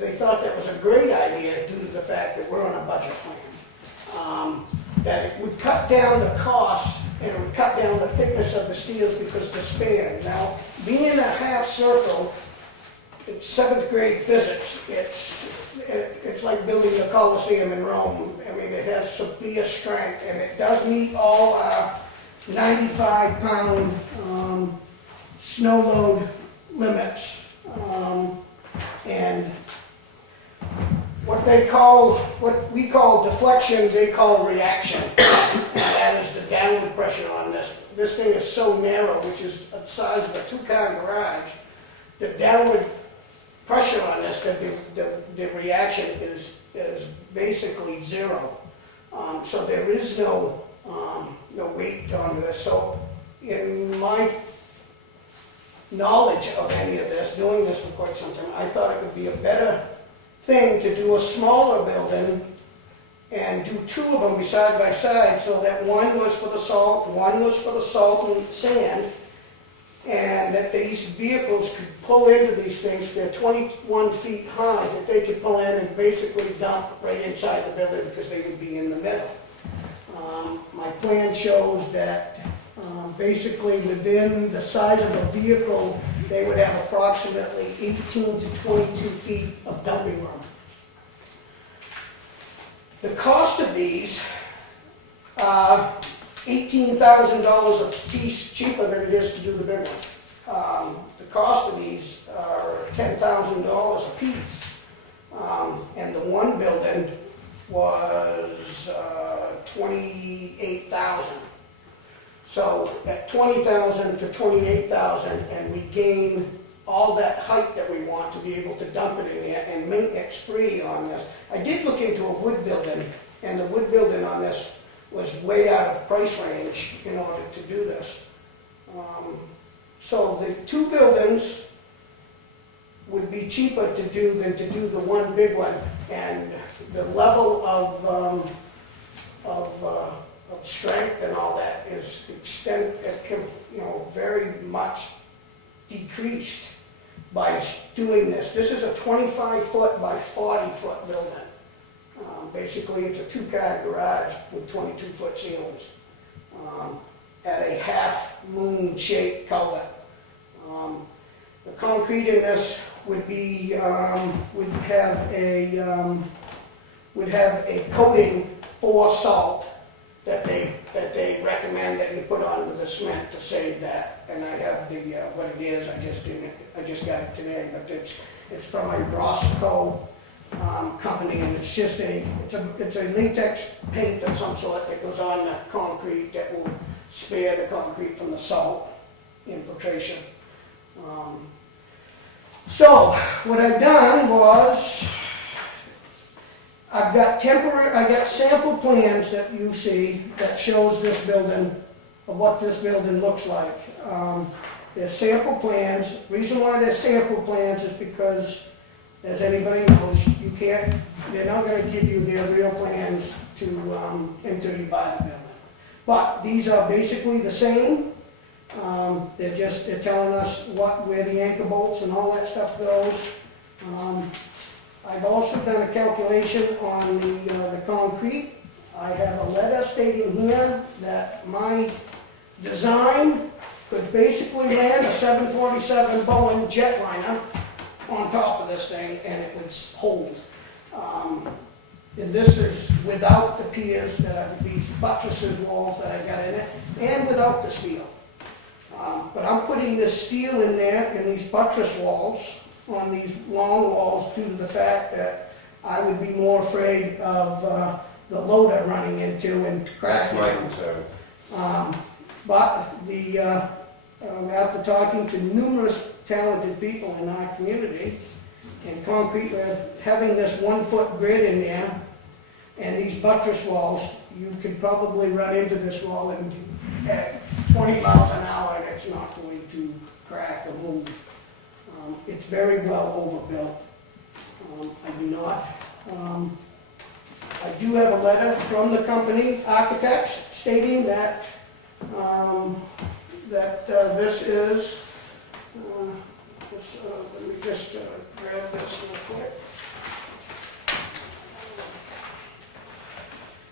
they thought that was a great idea due to the fact that we're on a budget plan. That it would cut down the cost and it would cut down the thickness of the steels because the span. Now, being a half circle, it's 7th grade physics. It's like building a Colosseum in Rome. I mean, it has severe strength and it does meet all our 95-pound snow load limits. And what we call deflection, they call reaction. And that is the downward pressure on this. This thing is so narrow, which is the size of a 2-car garage. The downward pressure on this, the reaction is basically 0. So there is no weight on this. So in my knowledge of any of this, doing this for quite some time, I thought it would be a better thing to do a smaller building and do 2 of them side by side, so that one was for the salt, one was for the salt and sand, and that these vehicles could pull into these things. They're 21 feet high, that they could pull in and basically dump right inside the building because they would be in the middle. My plan shows that basically within the size of a vehicle, they would have approximately 18 to 22 feet of dumping room. The cost of these are $18,000 a piece cheaper than it is to do the big one. The cost of these are $10,000 a piece. And the one building was $28,000. So at $20,000 to $28,000, and we gain all that height that we want to be able to dump it in there and maintenance free on this. I did look into a wood building, and the wood building on this was way out of price range in order to do this. So the 2 buildings would be cheaper to do than to do the one big one, and the level of strength and all that is very much decreased by doing this. This is a 25-foot by 40-foot building. Basically, it's a 2-car garage with 22-foot ceilings at a half-moon shaped color. The concrete in this would have a coating for salt that they recommend that you put on with the cement to save that. And I have the what it is. I just got it today, but it's from a Roscoe company, and it's just it's a latex paint of some sort that goes on the concrete that will spare the concrete from the salt infiltration. So what I've done was I got sample plans that you see that shows this building, of what this building looks like. They're sample plans. Reason why they're sample plans is because, as anybody knows, they're not going to give you their real plans until you buy the building. But these are basically the same. They're telling us where the anchor bolts and all that stuff goes. I've also done a calculation on the concrete. I have a letter stating here that my design could basically land a 747 Boeing jetliner on top of this thing, and it would hold. And this is without the piers these buttresses walls that I got in it, and without the steel. But I'm putting this steel in there, in these buttress walls, on these long walls, due to the fact that I would be more afraid of the loader running into and That's cracking. my concern. But after talking to numerous talented people in our community, and concrete, having this 1-foot grid in there, and these buttress walls, you could probably run into this wall at 20 miles an hour, and it's not going to crack or move. It's very well overbuilt. I do not. I do have a letter from the company architects stating that this is, let me just grab this real quick.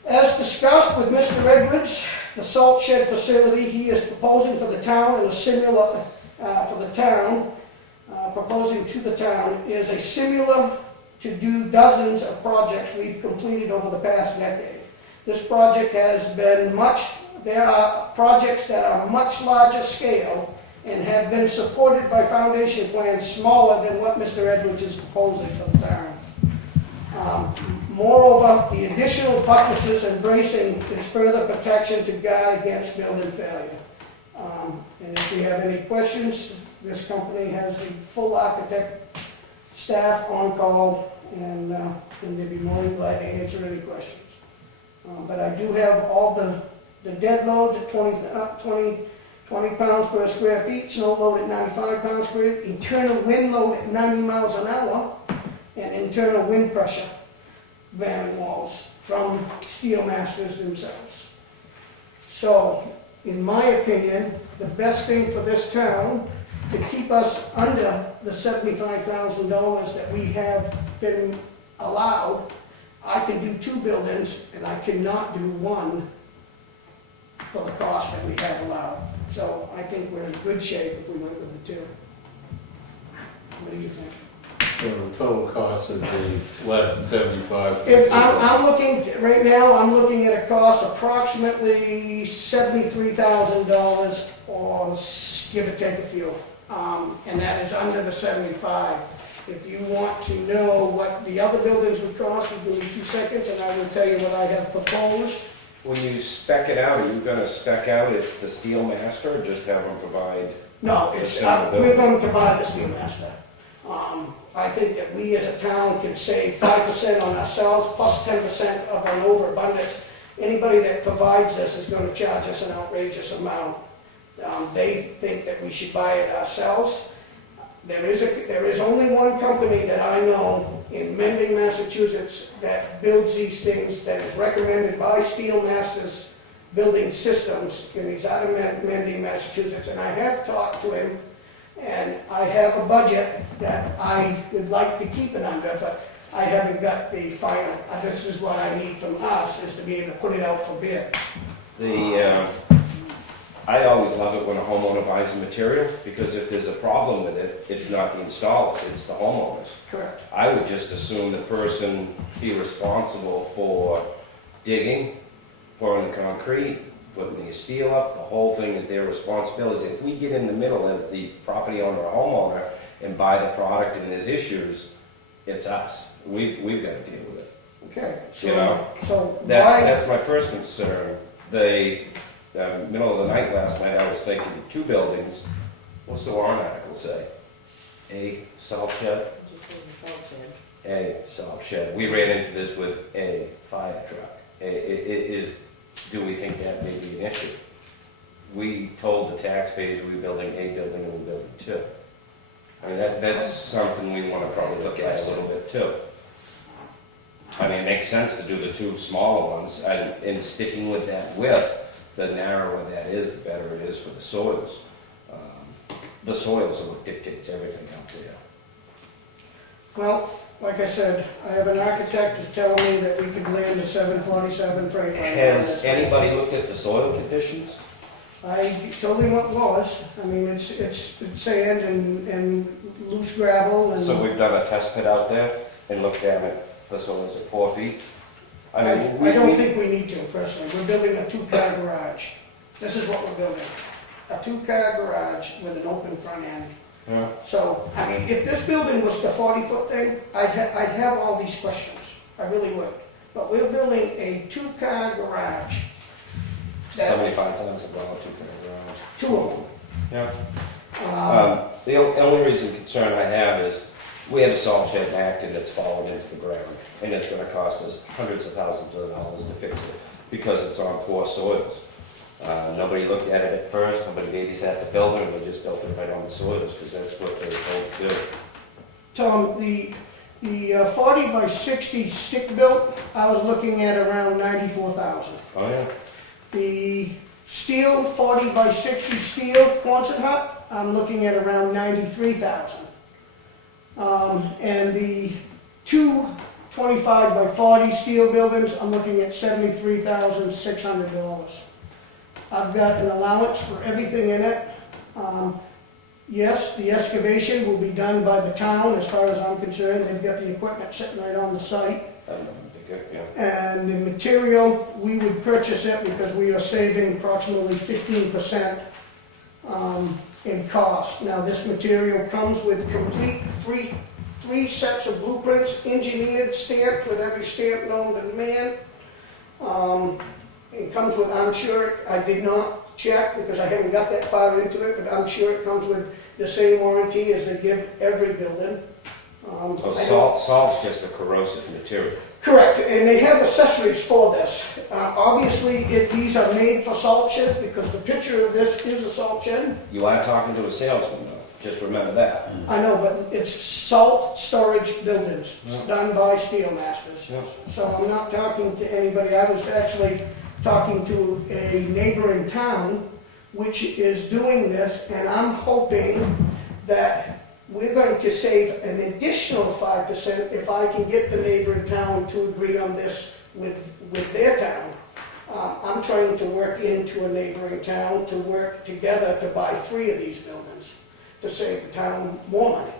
As discussed with Mr. Edwards, the salt shed facility he is proposing for the town and a similar, for the town, proposing to the town, is a similar to do dozens of projects we've completed over the past decade. This project has been there are projects that are much larger scale and have been supported by foundation plans smaller than what Mr. Edwards is proposing for the town. Moreover, the additional buttresses and bracing is further protection to guard against building failure. And if you have any questions, this company has the full architect staff on call, and they'd be more than glad to answer any questions. But I do have all the dead loads at 20 pounds per square feet, snow load at 95 pounds per feet, internal wind load at 90 miles an hour, and internal wind pressure van walls from steel masters themselves. So, in my opinion, the best thing for this town to keep us under the $75,000 that we have been allowed, I can do 2 buildings and I cannot do 1 for the cost that we have allowed. So I think we're in good shape if we went with the 2. What do you think? So the total cost would be less than 75. I'm looking, right now, I'm looking at a cost approximately $73,000, or give or take a few. And that is under the 75. If you want to know what the other buildings would cost, give me 2 seconds and I will tell you what I have proposed. When you spec it out, are you gonna spec out it's the steel master, or just have them provide? No, it's, we're going to buy the steel master. I think that we as a town can save 5% on ourselves, plus 10% of an overabundance. Anybody that provides this is going to charge us an outrageous amount. They think that we should buy it ourselves. There is only one company that I know in Mending, Massachusetts, that builds these things, that is recommended by Steel Masters Building Systems, and he's out of Mending, Massachusetts. And I have talked to him, and I have a budget that I would like to keep it under, but I haven't got the final. This is what I need from us, is to be able to put it out for bid. I always love it when a homeowner buys a material, because if there's a problem with it, it's not the installers, it's the homeowners. Correct. I would just assume the person be responsible for digging, pouring the concrete, putting the steel up, the whole thing is their responsibility. If we get in the middle as the property owner or homeowner and buy the product and there's issues, it's us. We've got to deal with it. Okay, so, You know, so why? That's my first concern. The middle of the night last night, I was thinking 2 buildings. What's the warrant article say? A salt shed? It just says a salt shed. A salt shed. We ran into this with a fire truck. Do we think that may be an issue? We told the taxpayers we were building a building and we were building 2. I mean, that's something we want to probably look at a little bit too. I mean, it makes sense to do the 2 smaller ones, and sticking with that width, the narrower that is, the better it is for the soils. The soils are what dictates everything out there. Well, like I said, I have an architect who's telling me that we could land a 747 freight liner. Has anybody looked at the soil conditions? I told him what it was. I mean, it's sand and loose gravel and. So we've done a test pit out there and looked at it, this one is at 4 feet. I don't think we need to personally. We're building a two-car garage. This is what we're building. A two-car garage with an open front end. Yeah. So, I mean, if this building was the 40-foot thing, I'd have all these questions. I really would. But we're building a two-car garage. That's $75,000 two-car garage. two of them. Yeah. The only reason concern I have is we have a salt shed active that's fallen into the ground, and it's gonna cost us hundreds of thousands of dollars to fix it because it's on poor soils. Nobody looked at it at first, nobody babysat the building, they just built it right on the soils because that's what they were told to do. Tom, the 40 by 60 stick built, I was looking at around 94,000. Oh, yeah? The steel 40 by 60 steel Quonset hut, I'm looking at around 93,000. And the two 25 by 40 steel buildings, I'm looking at $73,600. I've got an allowance for everything in it. Yes, the excavation will be done by the town, as far as I'm concerned. They've got the equipment sitting right on the site. Yeah. And the material, we would purchase it because we are saving approximately 15% in cost. Now, this material comes with complete three sets of blueprints, engineered, stamped with every stamp known to man. It comes with, I'm sure, I did not check because I haven't got that far into it, but I'm sure it comes with the same warranty as they give every building. Salt's just a corrosive material. Correct, and they have accessories for this. Obviously, these are made for salt sheds because the picture of this is a salt shed. You are talking to a salesman, though. Just remember that. I know, but it's salt storage buildings. It's done by Steel Masters. Yeah. So I'm not talking to anybody. I was actually talking to a neighboring town which is doing this, and I'm hoping that we're going to save an additional 5% if I can get the neighboring town to agree on this with their town. I'm trying to work into a neighboring town to work together to buy 3 of these buildings to save the town more money.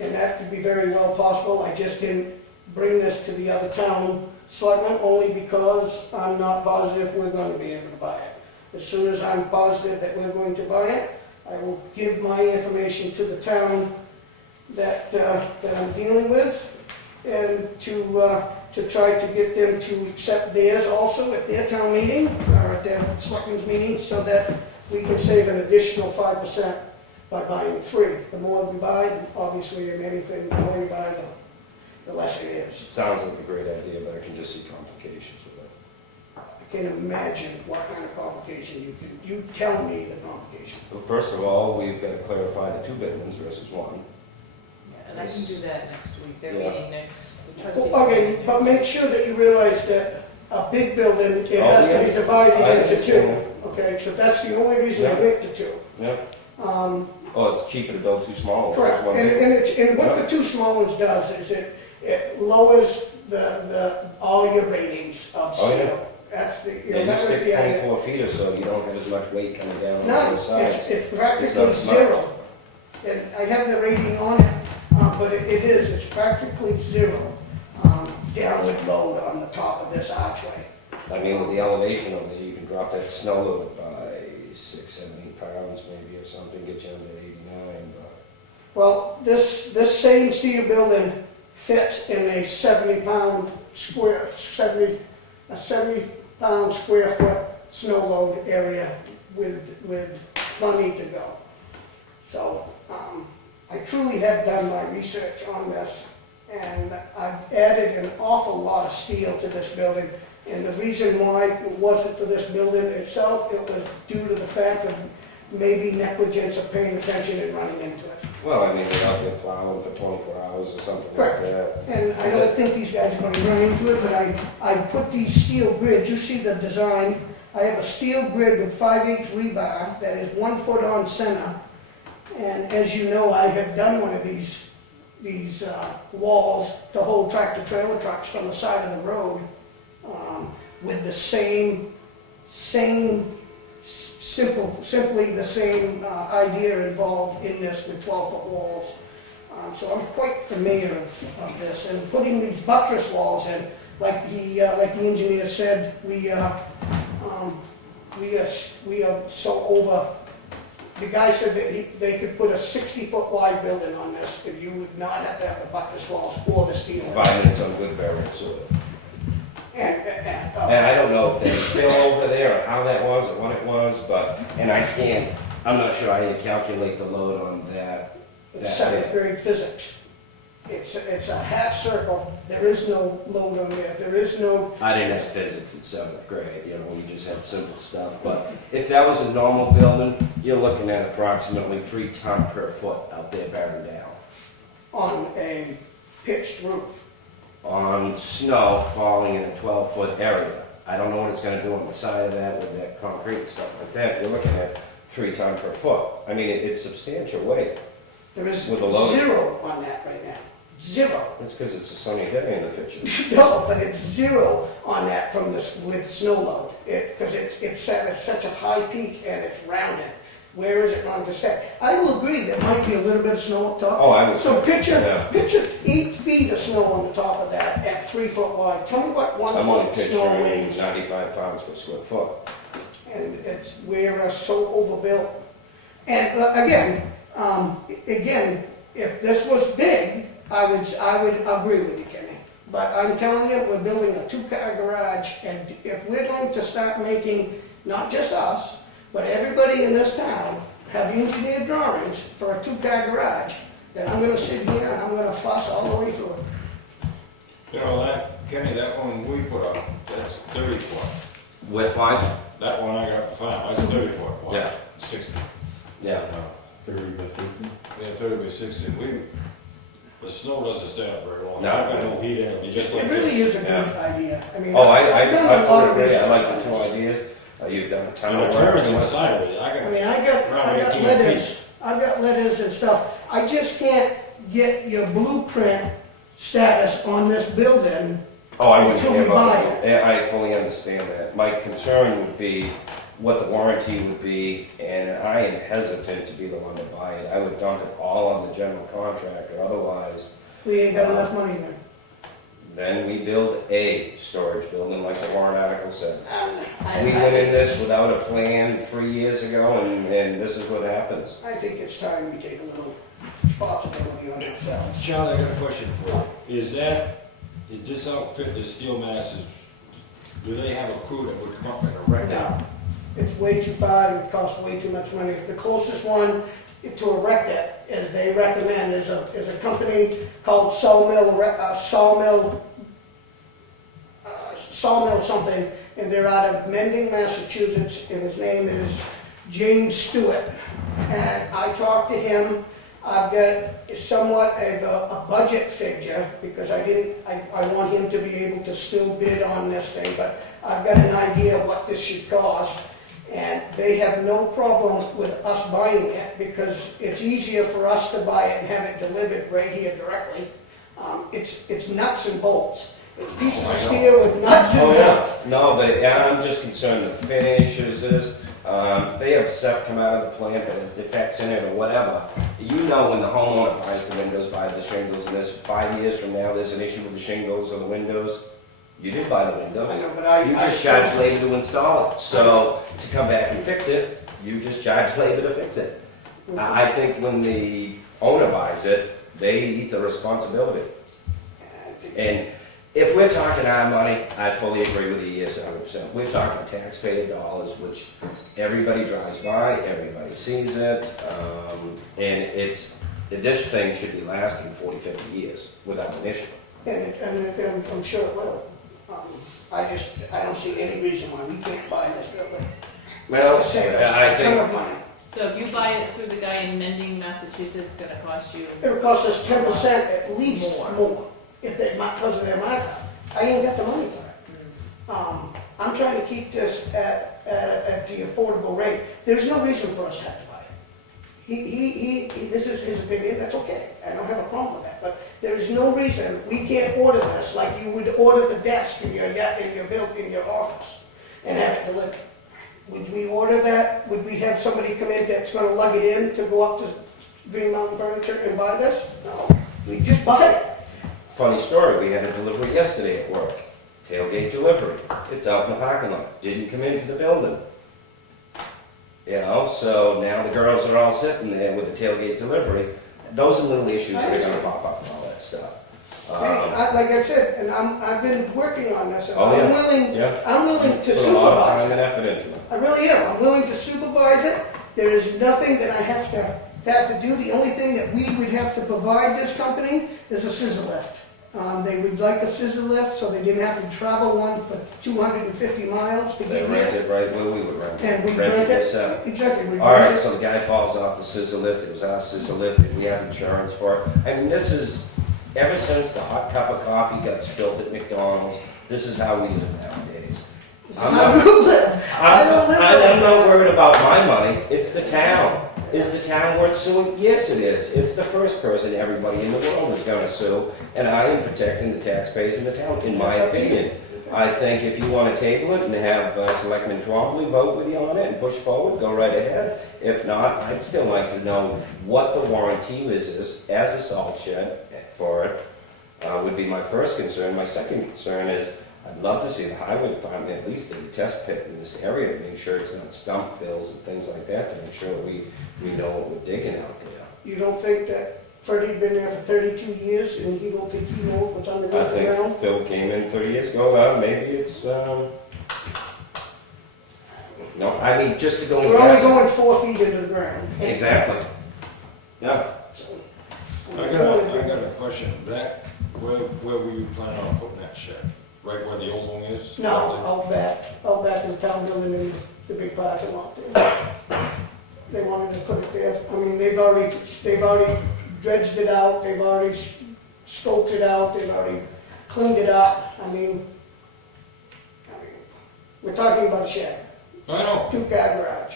And that could be very well possible. I just didn't bring this to the other town selectmen only because I'm not positive we're going to be able to buy it. As soon as I'm positive that we're going to buy it, I will give my information to the town that I'm dealing with, and to try to get them to accept theirs also at their town meeting, or at their selectmen's meeting, so that we can save an additional 5% by buying 3. The more we buy, obviously, in anything, the more we buy, the less it is. It sounds like a great idea, but I can just see complications with it. I can imagine what kind of complication you tell me the complication. Well, first of all, we've got to clarify the 2 bedrooms versus 1. Yeah, and I can do that next week. They're Yeah. meeting next, the trustees. Okay, but make sure that you realize that a big building, it Oh, has to be yes. divided I into 2. understand. Okay, so that's the only reason I Yeah. went to 2. Yep. Oh, it's cheaper to build 2 small ones. Correct, One and big. and what the 2 small ones does is it lowers all your ratings of Oh, yeah. steel. That's the, Yeah, you that was stick the idea. 24 feet or so, you don't have as much weight coming down on No, the sides. it's practically not 0. And I have the rating on it, but it's practically 0 downward load on the top of this archway. I mean, with the elevation over there, you can drop that snow load by 6, 7, 8 pounds maybe or something, get you under 89, but. Well, this same steel building fits in a 70-pound square foot snow load area with plenty to go. So I truly have done my research on this, and I've added an awful lot of steel to this building. And the reason why it wasn't for this building itself, it was due to the fact of maybe negligence of paying attention and running into it. Well, I mean, they're out there plowing for 24 hours or something like Correct. that. And I don't think these guys are gonna run into it, but I put these steel grids, you see the design, I have a steel grid with 5/8 rebar that is 1 foot on center. And as you know, I have done one of these walls to hold tractor trailer trucks from the side of the road with the same simply the same idea involved in this with 12-foot walls. So I'm quite familiar of this, and putting these buttress walls in, like the engineer said, we are so over. The guy said that they could put a 60-foot wide building on this, but you would not have to have the buttress walls or the steel. Provided it's on good burial soil. And And I don't know if they fill over there or how that was or what it was, but, and I'm not sure I can calculate the load on that. it's seventh grade physics. It's a half circle, there is no load on there, there is no. I didn't have physics in seventh grade, we just had simple stuff, but if that was a normal building, you're looking at approximately 3 tons per foot out there bearing down. On a pitched roof. On snow falling in a 12-foot area. I don't know what it's gonna do on the side of that with that concrete and stuff like that, you're looking at 3 tons per foot. I mean, it's substantial weight. There is With a load? 0 on that right now. 0. That's because it's a sunny day in the picture. No, but it's 0 on that from this, with snow load. Because it's set at such a high peak and it's rounded. Where is it on the stack? I will agree, there might be a little bit of snow up top. Oh, I would. So Yeah. picture 8 feet of snow on the top of that at 3 foot wide. Tell me what 1 I'm only foot snow picturing weighs. 95 pounds per square foot. And we're so overbuilt. And again, if this was big, I would agree with you, Kenny. But I'm telling you, we're building a 2-car garage, and if we're going to start making, not just us, but everybody in this town have engineered drawings for a 2-car garage, then I'm gonna sit here and I'm gonna fuss all the way through it. You know, Kenny, that one we put up, that's 30 foot. Width-wise? That one I got up to 5, that's 30 foot wide. Yeah. 60. Yeah. 30 by 60? Yeah, 30 by 60. The snow doesn't stay up very long. No. I've got no heat in it, it'll be just like It this. really is a good Yeah. idea. I mean, Oh, I've done a lot fully of agree, I research like on the two this. ideas. You've done a ton And of the work. turns inside of it, I mean, I got Around 18 letters, feet. I've got letters and stuff. I just can't get your blueprint status on this building. Oh, I wouldn't Until care we about buy that. Yeah, I fully understand that. My concern would be what the warranty would be, and I am hesitant to be the one to buy it. I would dump it all on the general contractor, otherwise, We ain't got enough money then. then we build a storage building like the warrant article said. I We went in this without a plan 3 years ago, and this is what happens. I think it's time we take a little responsibility on ourselves. Charlie, I got a question for you. Is this outfit, the steel masses, do they have a crew that would come up and erect it? No, it's way too far, it would cost way too much money. The closest one to erect it, as they recommend, is a company called Sawmill something, and they're out of Mending, Massachusetts, and his name is James Stewart. And I talked to him, I've got somewhat of a budget figure, because I want him to be able to still bid on this thing, but I've got an idea of what this should cost. And they have no problem with us buying it, because it's easier for us to buy it and have it delivered right here directly. It's nuts and bolts. It's pieces of steel with nuts and bolts. No, but I'm just concerned the finishes, they have stuff come out of the plant that has defects in it or whatever. You know when the homeowner buys the windows, buys the shingles, and this 5 years from now, there's an issue with the shingles or the windows. You did buy the windows. I know, but You just charge labor to install it. So to come back and fix it, you just charge labor to fix it. I think when the owner buys it, they eat the responsibility. And if we're talking our money, I fully agree with you, yes, 100%. We're talking taxpayer dollars, which everybody drives by, everybody sees it, and this thing should be lasting 40, 50 years without an issue. And I'm sure it will. I don't see any reason why we can't buy this building. Well, Just save us I a ton think, of money. So if you buy it through the guy in Mending, Massachusetts, it's gonna cost you, It'll cost us 10% at least More. more, if they, because of their markup. I ain't got the money for it. I'm trying to keep this at the affordable rate. There's no reason for us to have to buy it. This is his opinion, that's okay. I don't have a problem with that, but there is no reason we can't order this like you would order the desk in your office and have it delivered. would we order that? Would we have somebody come in that's gonna lug it in to go up to Green Mountain Furniture and buy this? No, we just buy it. Funny story, we had a delivery yesterday at work, tailgate delivery. It's out in the parking lot, didn't come into the building. You know, so now the girls are all sitting there with the tailgate delivery. Those are little issues that are gonna pop up and all that stuff. Like I said, and I've been working on this, and Oh, yeah. I'm willing to Put a lot of supervise time it. and effort into it. I really am. I'm willing to supervise it. There is nothing that I have to do. The only thing that we would have to provide this company is a scissor lift. They would like a scissor lift, so they didn't have to travel one for 250 miles to They get rent here. it right where we would rent And we it. Rent it rent it. yourself. Exactly. we All rent right, it. so the guy falls off the scissor lift, it was our scissor lift, and we have insurance for it. I mean, this is, ever since the hot cup of coffee got spilled at McDonald's, this is how we live nowadays. This is I'm how not- you live. I don't live like I'm not that. worried about my money, it's the town. Is the town worth suing? Yes, it is. It's the first person everybody in the world is gonna sue, and I am protecting the taxpayers in the town, in my That's up to you. opinion. I think if you wanna table it and have Selectman Twombly vote with you on it and push forward, go right ahead. If not, I'd still like to know what the warranty is as a salt shed for it, would be my first concern. My second concern is, I'd love to see the highway department at least do a test pit in this area to make sure it's not stump fills and things like that, to make sure we know what we're digging out there. You don't think that Freddie's been there for 32 years and you don't think he knows what's underneath I the ground? think Phil came in 30 years ago, maybe it's, no, I mean, just to go and We're only guess. going 4 feet into the ground. Exactly. Yeah. I got a question. That, where were you planning on putting that shed? Right where the old one is? No, out back in the town building in the big parking lot there. They wanted to put it there. I mean, they've already dredged it out, they've already scoped it out, they've already cleaned it up. I mean, we're talking about a shed, I know. 2-car garage.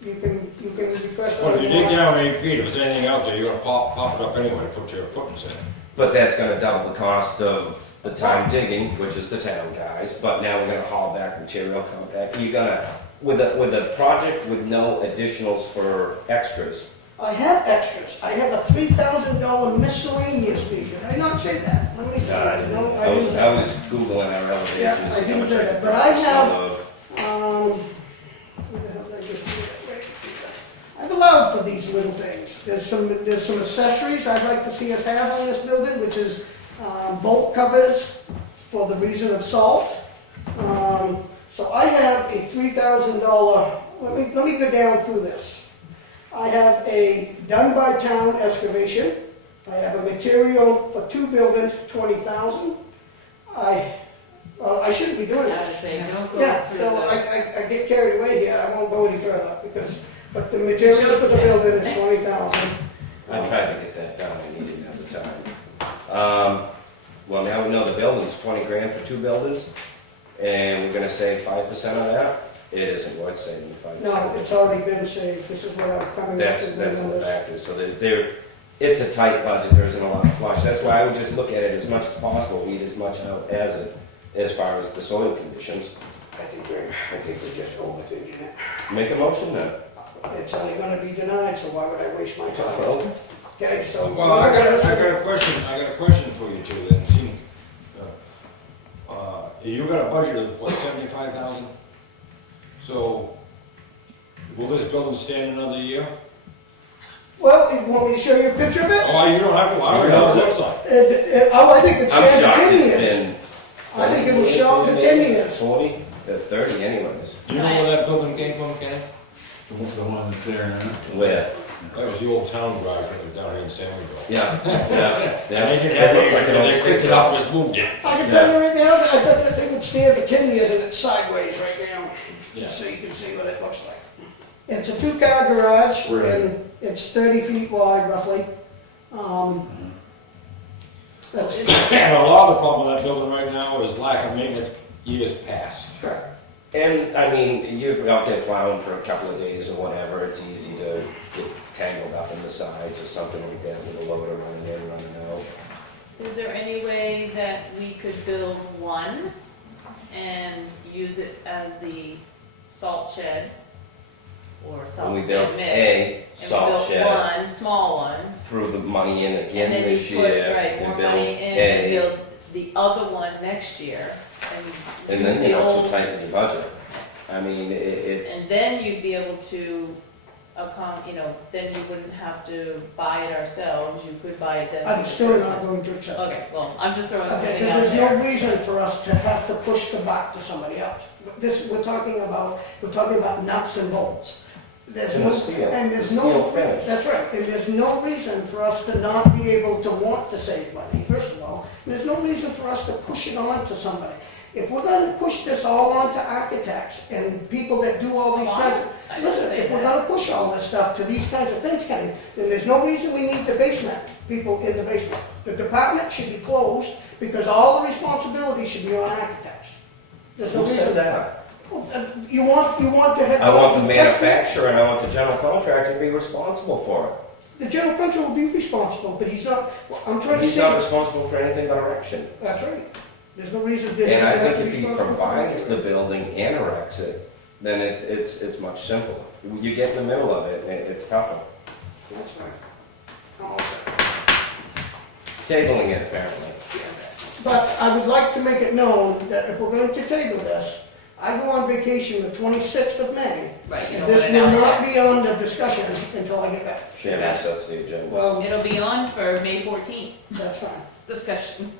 You can request. Well, if you dig down 8 feet, if there's anything out there, you're gonna pop it up anyway to put your footings in. But that's gonna double the cost of the time digging, which is the town guys, but now we're gonna haul back material, compact. You're gonna, with a project with no additionals for extras. I have extras. I have a $3,000 miscellaneous fee. Did I not say that? Let me see. No, I didn't say I was that. Googling our elevations. Yeah, I to see how didn't much say it that, but I have- costs. Where the hell did I just do that? Right. I've allowed for these little things. There's some accessories I'd like to see us have on this building, which is bolt covers for the reason of salt. So I have a $3,000, let me go down through this. I have a done by town excavation. I have a material for 2 buildings, $20,000. I shouldn't be doing I would this. say, don't go Yeah, through so the. I get carried away here, I won't go any further, but the materials for the building is $20,000. I tried to get that done, I needed it at the time. Well, now we know the building's 20 grand for 2 buildings, and we're gonna save 5% of that. It isn't worth saving 5%. No, it's already been saved, this is what I'm coming up That's with. the numbers. factor, so it's a tight budget, there isn't a lot of flush. That's why I would just look at it as much as possible, weed as much out as far as the soil conditions. I think we're just overthinking it. Make a motion then. It's only gonna be denied, so why would I waste my time? Well, Okay, so. Well, I got a question for you too, then, see, you got a budget of, what, 75,000? So, will this building stand another year? Well, you want me to show you a picture of it? Oh, you don't have to, I don't know what it looks like. I think it's I'm 10 shocked 10 it's years. been. I think it was shown to 10 years. 40, 30 anyways. Do you know where that building came from, Kenny? The one that's there now. Where? That was the old town garage when it was down here in Samuelville. Yeah, yeah. And they didn't have It looks it, like an old they picked it up and just moved it. I can tell you right now, I bet that thing would stand for 10 years and it's sideways right now. Yeah. Just so you can see what it looks like. It's a 2-car garage Right. and it's 30 feet wide roughly. That's And a lot of the problem with that building right now is lack of maintenance years past. correct. And, I mean, you're out there plowing for a couple of days or whatever, it's easy to get tangled up in the sides or something like that with a loader running in, running out. Is there any way that we could build one and use it as the salt shed, or And salt we and built sand mix. a And we salt built shed, one, small one. threw the money in And again then this you put, year. right, and more built money in and build the other one next year. And use then the you also old- tighten your budget. I mean, it's, And then you'd be able to, then you wouldn't have to buy it ourselves, you could buy it then. I'm from the still person. not going to accept it. Okay, well, I'm just throwing Okay, something because out there's no there. reason for us to have to push the buck to somebody else. We're talking about nuts and bolts. There's And no, the steel. and there's The no, steel finish. that's right, and there's no reason for us to not be able to want to save money, first of all. There's no reason for us to push it on to somebody. If we're gonna push this all on to architects and people that do all these kinds of, I didn't listen, say if we're that. gonna push all this stuff to these kinds of things, Kenny, then there's no reason we need the basement, people in the basement. The department should be closed because all the responsibility should be on architects. There's no who reason. said that? You want to have. I want the test- manufacturer and I want the general contractor to be responsible for it. The general counsel will be responsible, but he's not, I'm trying to He's not say, responsible for anything but erection. that's right. There's no reason that he And would I have think to if be he responsible for provides the it. building and erects it, then it's much simpler. You get in the middle of it, and it's tougher. That's fine. I'm all set. Tabling it apparently. But I would like to make it known that if we're going to table this, I go on vacation the 26th of May. Right, you And don't this want it will out not there. be on the discussion until I get back. Chairman sets the agenda. Well, It'll be on for May 14th that's fine. discussion.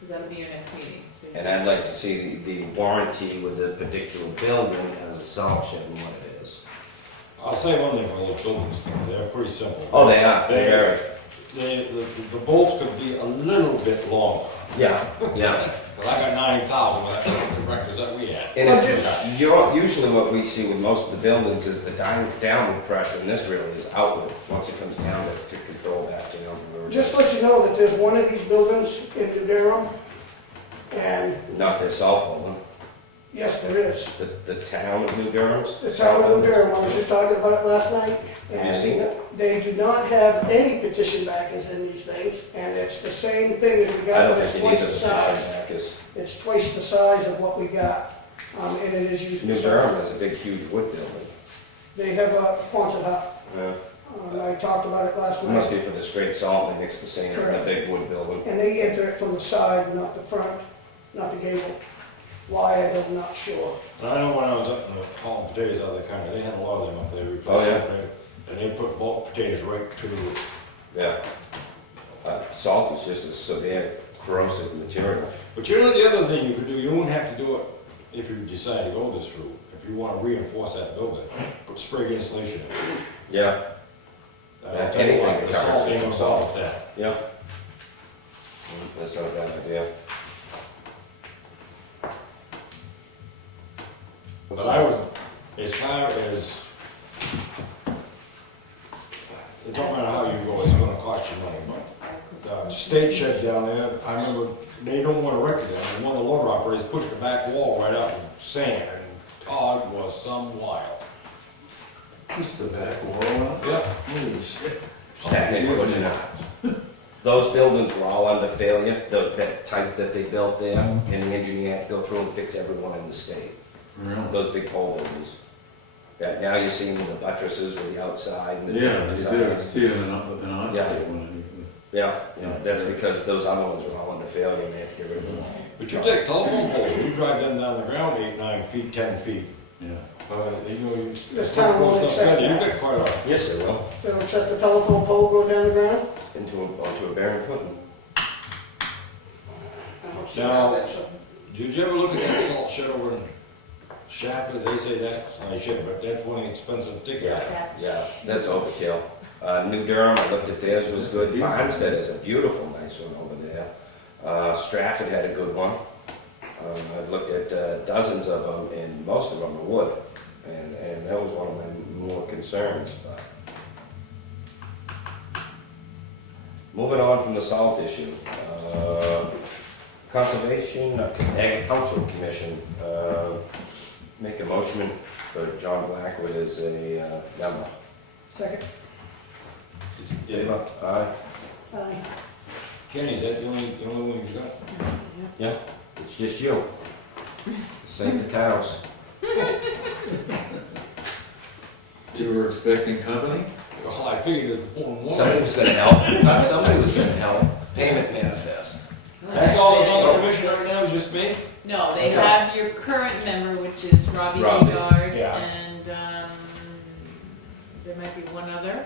'Cause that'll be your next meeting. So you- And I'd like to see the warranty with the particular building as a salt shed and what it is. I'll say one thing for those buildings, they're pretty simple. Oh, they are, they're, The bolts could be a little bit longer. yeah, yeah. But I got 9,000, that's the directors that we had. And Well, it's, usually what we see with most of the buildings is the downward pressure, and this really is outward, once it comes down to control that, Just to let you know that there's one of these buildings in New Durham, and Not this salt building, yes, there is. the town of New Durham's. The town of New Durham, I was just talking about it last night. Have you and seen it? They do not have any petition backers in these things, and it's the same thing as we I got, don't but it's think you need twice the the petition size. back, 'cause It's twice the size of what we got, and it is used. New for Durham something. is a big, huge wood building. They have a Quonset hut. Yeah. I talked about it last It must night, be for the straight salt, and they mix the same in the Correct. big wood building. and they enter it from the side, not the front, not the gable. Why, I'm not sure. And I know when I was up in the hauling potatoes out of the county, they had a lot of them up there, Oh, replacing yeah? everything. And they put bulk potatoes right to the roof. Yeah. Salt is just a severe corrosive material. But you know, the other thing you could do, you wouldn't have to do it if you decide to go this route. If you want to reinforce that building, put spray insulation in it. Yeah, I'll tell you Anything what, to the cover salt just ain't from gonna salt. bother that. yeah. That's not a bad idea. But I was, as far as, it don't matter how you go, it's gonna cost you money, but the state shed down there, I remember, they don't want to wreck it, and one of the loader operators pushed the back wall right up with sand, and Todd was some wild. This is the back wall. Yep. Holy shit. That may push it out. Those buildings were all under failure, that type that they built there, and the engineer had to go through and fix every one in the state. Really? Those big pole buildings. Yeah, now you're seeing the buttresses with the outside and the Yeah, different you do, I sides. see it in an outside Yeah. one. Yeah, that's because those other ones were all under failure and they had to get rid of them. But you take telephone poles, you drive them down the ground 8, 9 feet, 10 feet. Yeah. You know, you. This town won't accept You that. get quite a, Yes, they will, They'll accept the telephone pole go down the ground? onto a barren footing. I don't see how that's a. did you ever look at that salt shed over in Shapley? They say that's not a shed, but that's one expensive ticket. Yeah, that's overkill. New Durham, I looked at theirs, was good. Barnstead is a beautiful, nice one over there. Stratford had a good one. I've looked at dozens of them, and most of them are wood. And that was one of my more concerns. But moving on from the salt issue. Conservation, Agricultural Commission, make a motion for John Blackwood as a member. Second? Favor? Aye. Aye. Kenny, is that the only one you got? Yeah, it's just you. Save the cows. You were expecting company? Well, I figured it more than one. Somebody was gonna help, I thought somebody was gonna help. Payment manifest. That's all that's on the commission right now, is just me? No, they Okay. have your current member, which is Robbie Robbie, Gegard, yeah. and, there might be one other.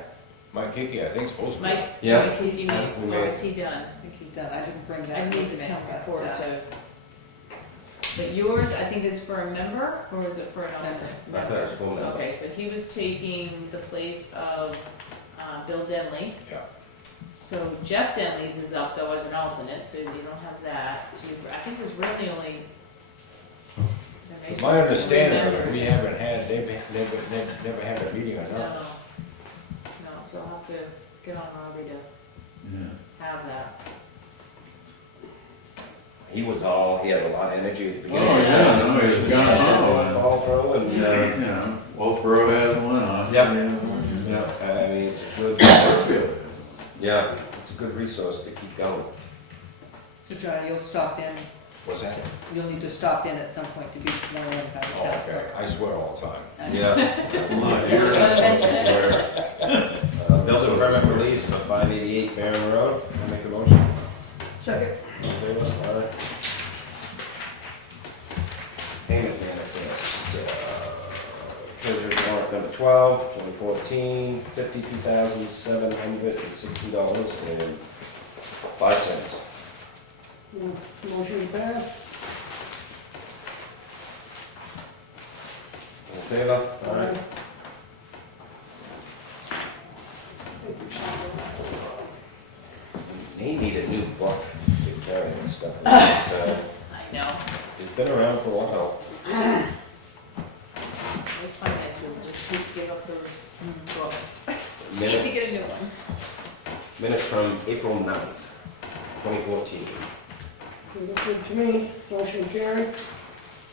Mike Hickey, I think, is supposed to be. Mike, Yeah. Mike Casey, We or may- is he done? I think he's done, I didn't bring that I need with the me, town but, report to. But yours, I think, is for a member, or is it for an alternate? I thought it was for a member. Okay, so he was taking the place of, Bill Denley. Yeah. So Jeff Denley's is up though as an alternate, so you don't have that. So I think there's really only. there may It's my be understanding three of it, we members. haven't had, they've never had a meeting or No, nothing. no, so I'll have to get on Robbie to Yeah. have that. He was all, he had a lot of energy at the beginning. Oh, yeah, no, he was Didn't gone. fall through and, You know, Wolfboro has one, Austin Yeah. has one. yeah, I mean, it's a good, Wakefield has one. yeah, it's a good resource to keep going. So Johnny, you'll stop in, What's that? you'll need to stop in at some point to be sworn in by the Oh, town. okay, I swear all the time. Yeah. Come on, you're not supposed to swear. Building permit release for 588 Barron Road. Can I make a motion? Second. All in favor? Aye. Payment manifest. Treasurer's warrant number 12, 2014, $52,760.05. Motion passed. All in favor? Aye. They need a new book to carry that stuff. I know. It's been around for a while. Those finance people just need to give up those books. Need Minutes. to get a new one. Minutes from April 9th, 2014. Looks good to me. Motion carried.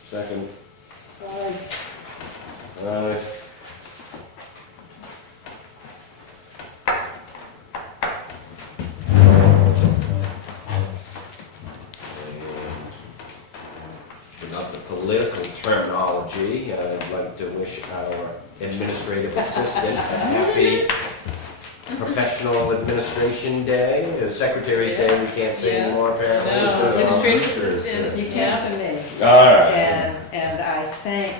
Second. Aye. Aye. About the political terminology, I'd like to wish our administrative assistant a happy Professional Administration Day, Secretary's Day, we can't say Yes. anymore apparently. No, administrative assistant, You yeah. came to me, All right. and I think,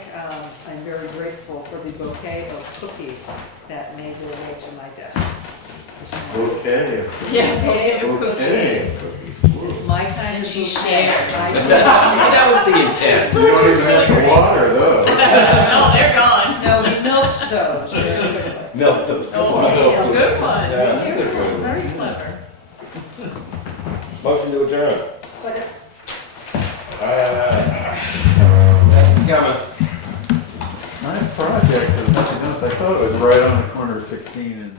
I'm very grateful for the bouquet of cookies that made their way to my desk. this morning. Okay. Yeah, bouquet of Okay. It's my kind And of she bouquet. shared. I do. That was the intent. You don't even really have to great. water those. No, they're gone. No, we milked those very quickly. Milk the. Oh, good one. Yeah, these are good. Very clever. Motion to adjourn. Second. Thank you for coming. My project, as much as I thought it was right on the corner of 16 and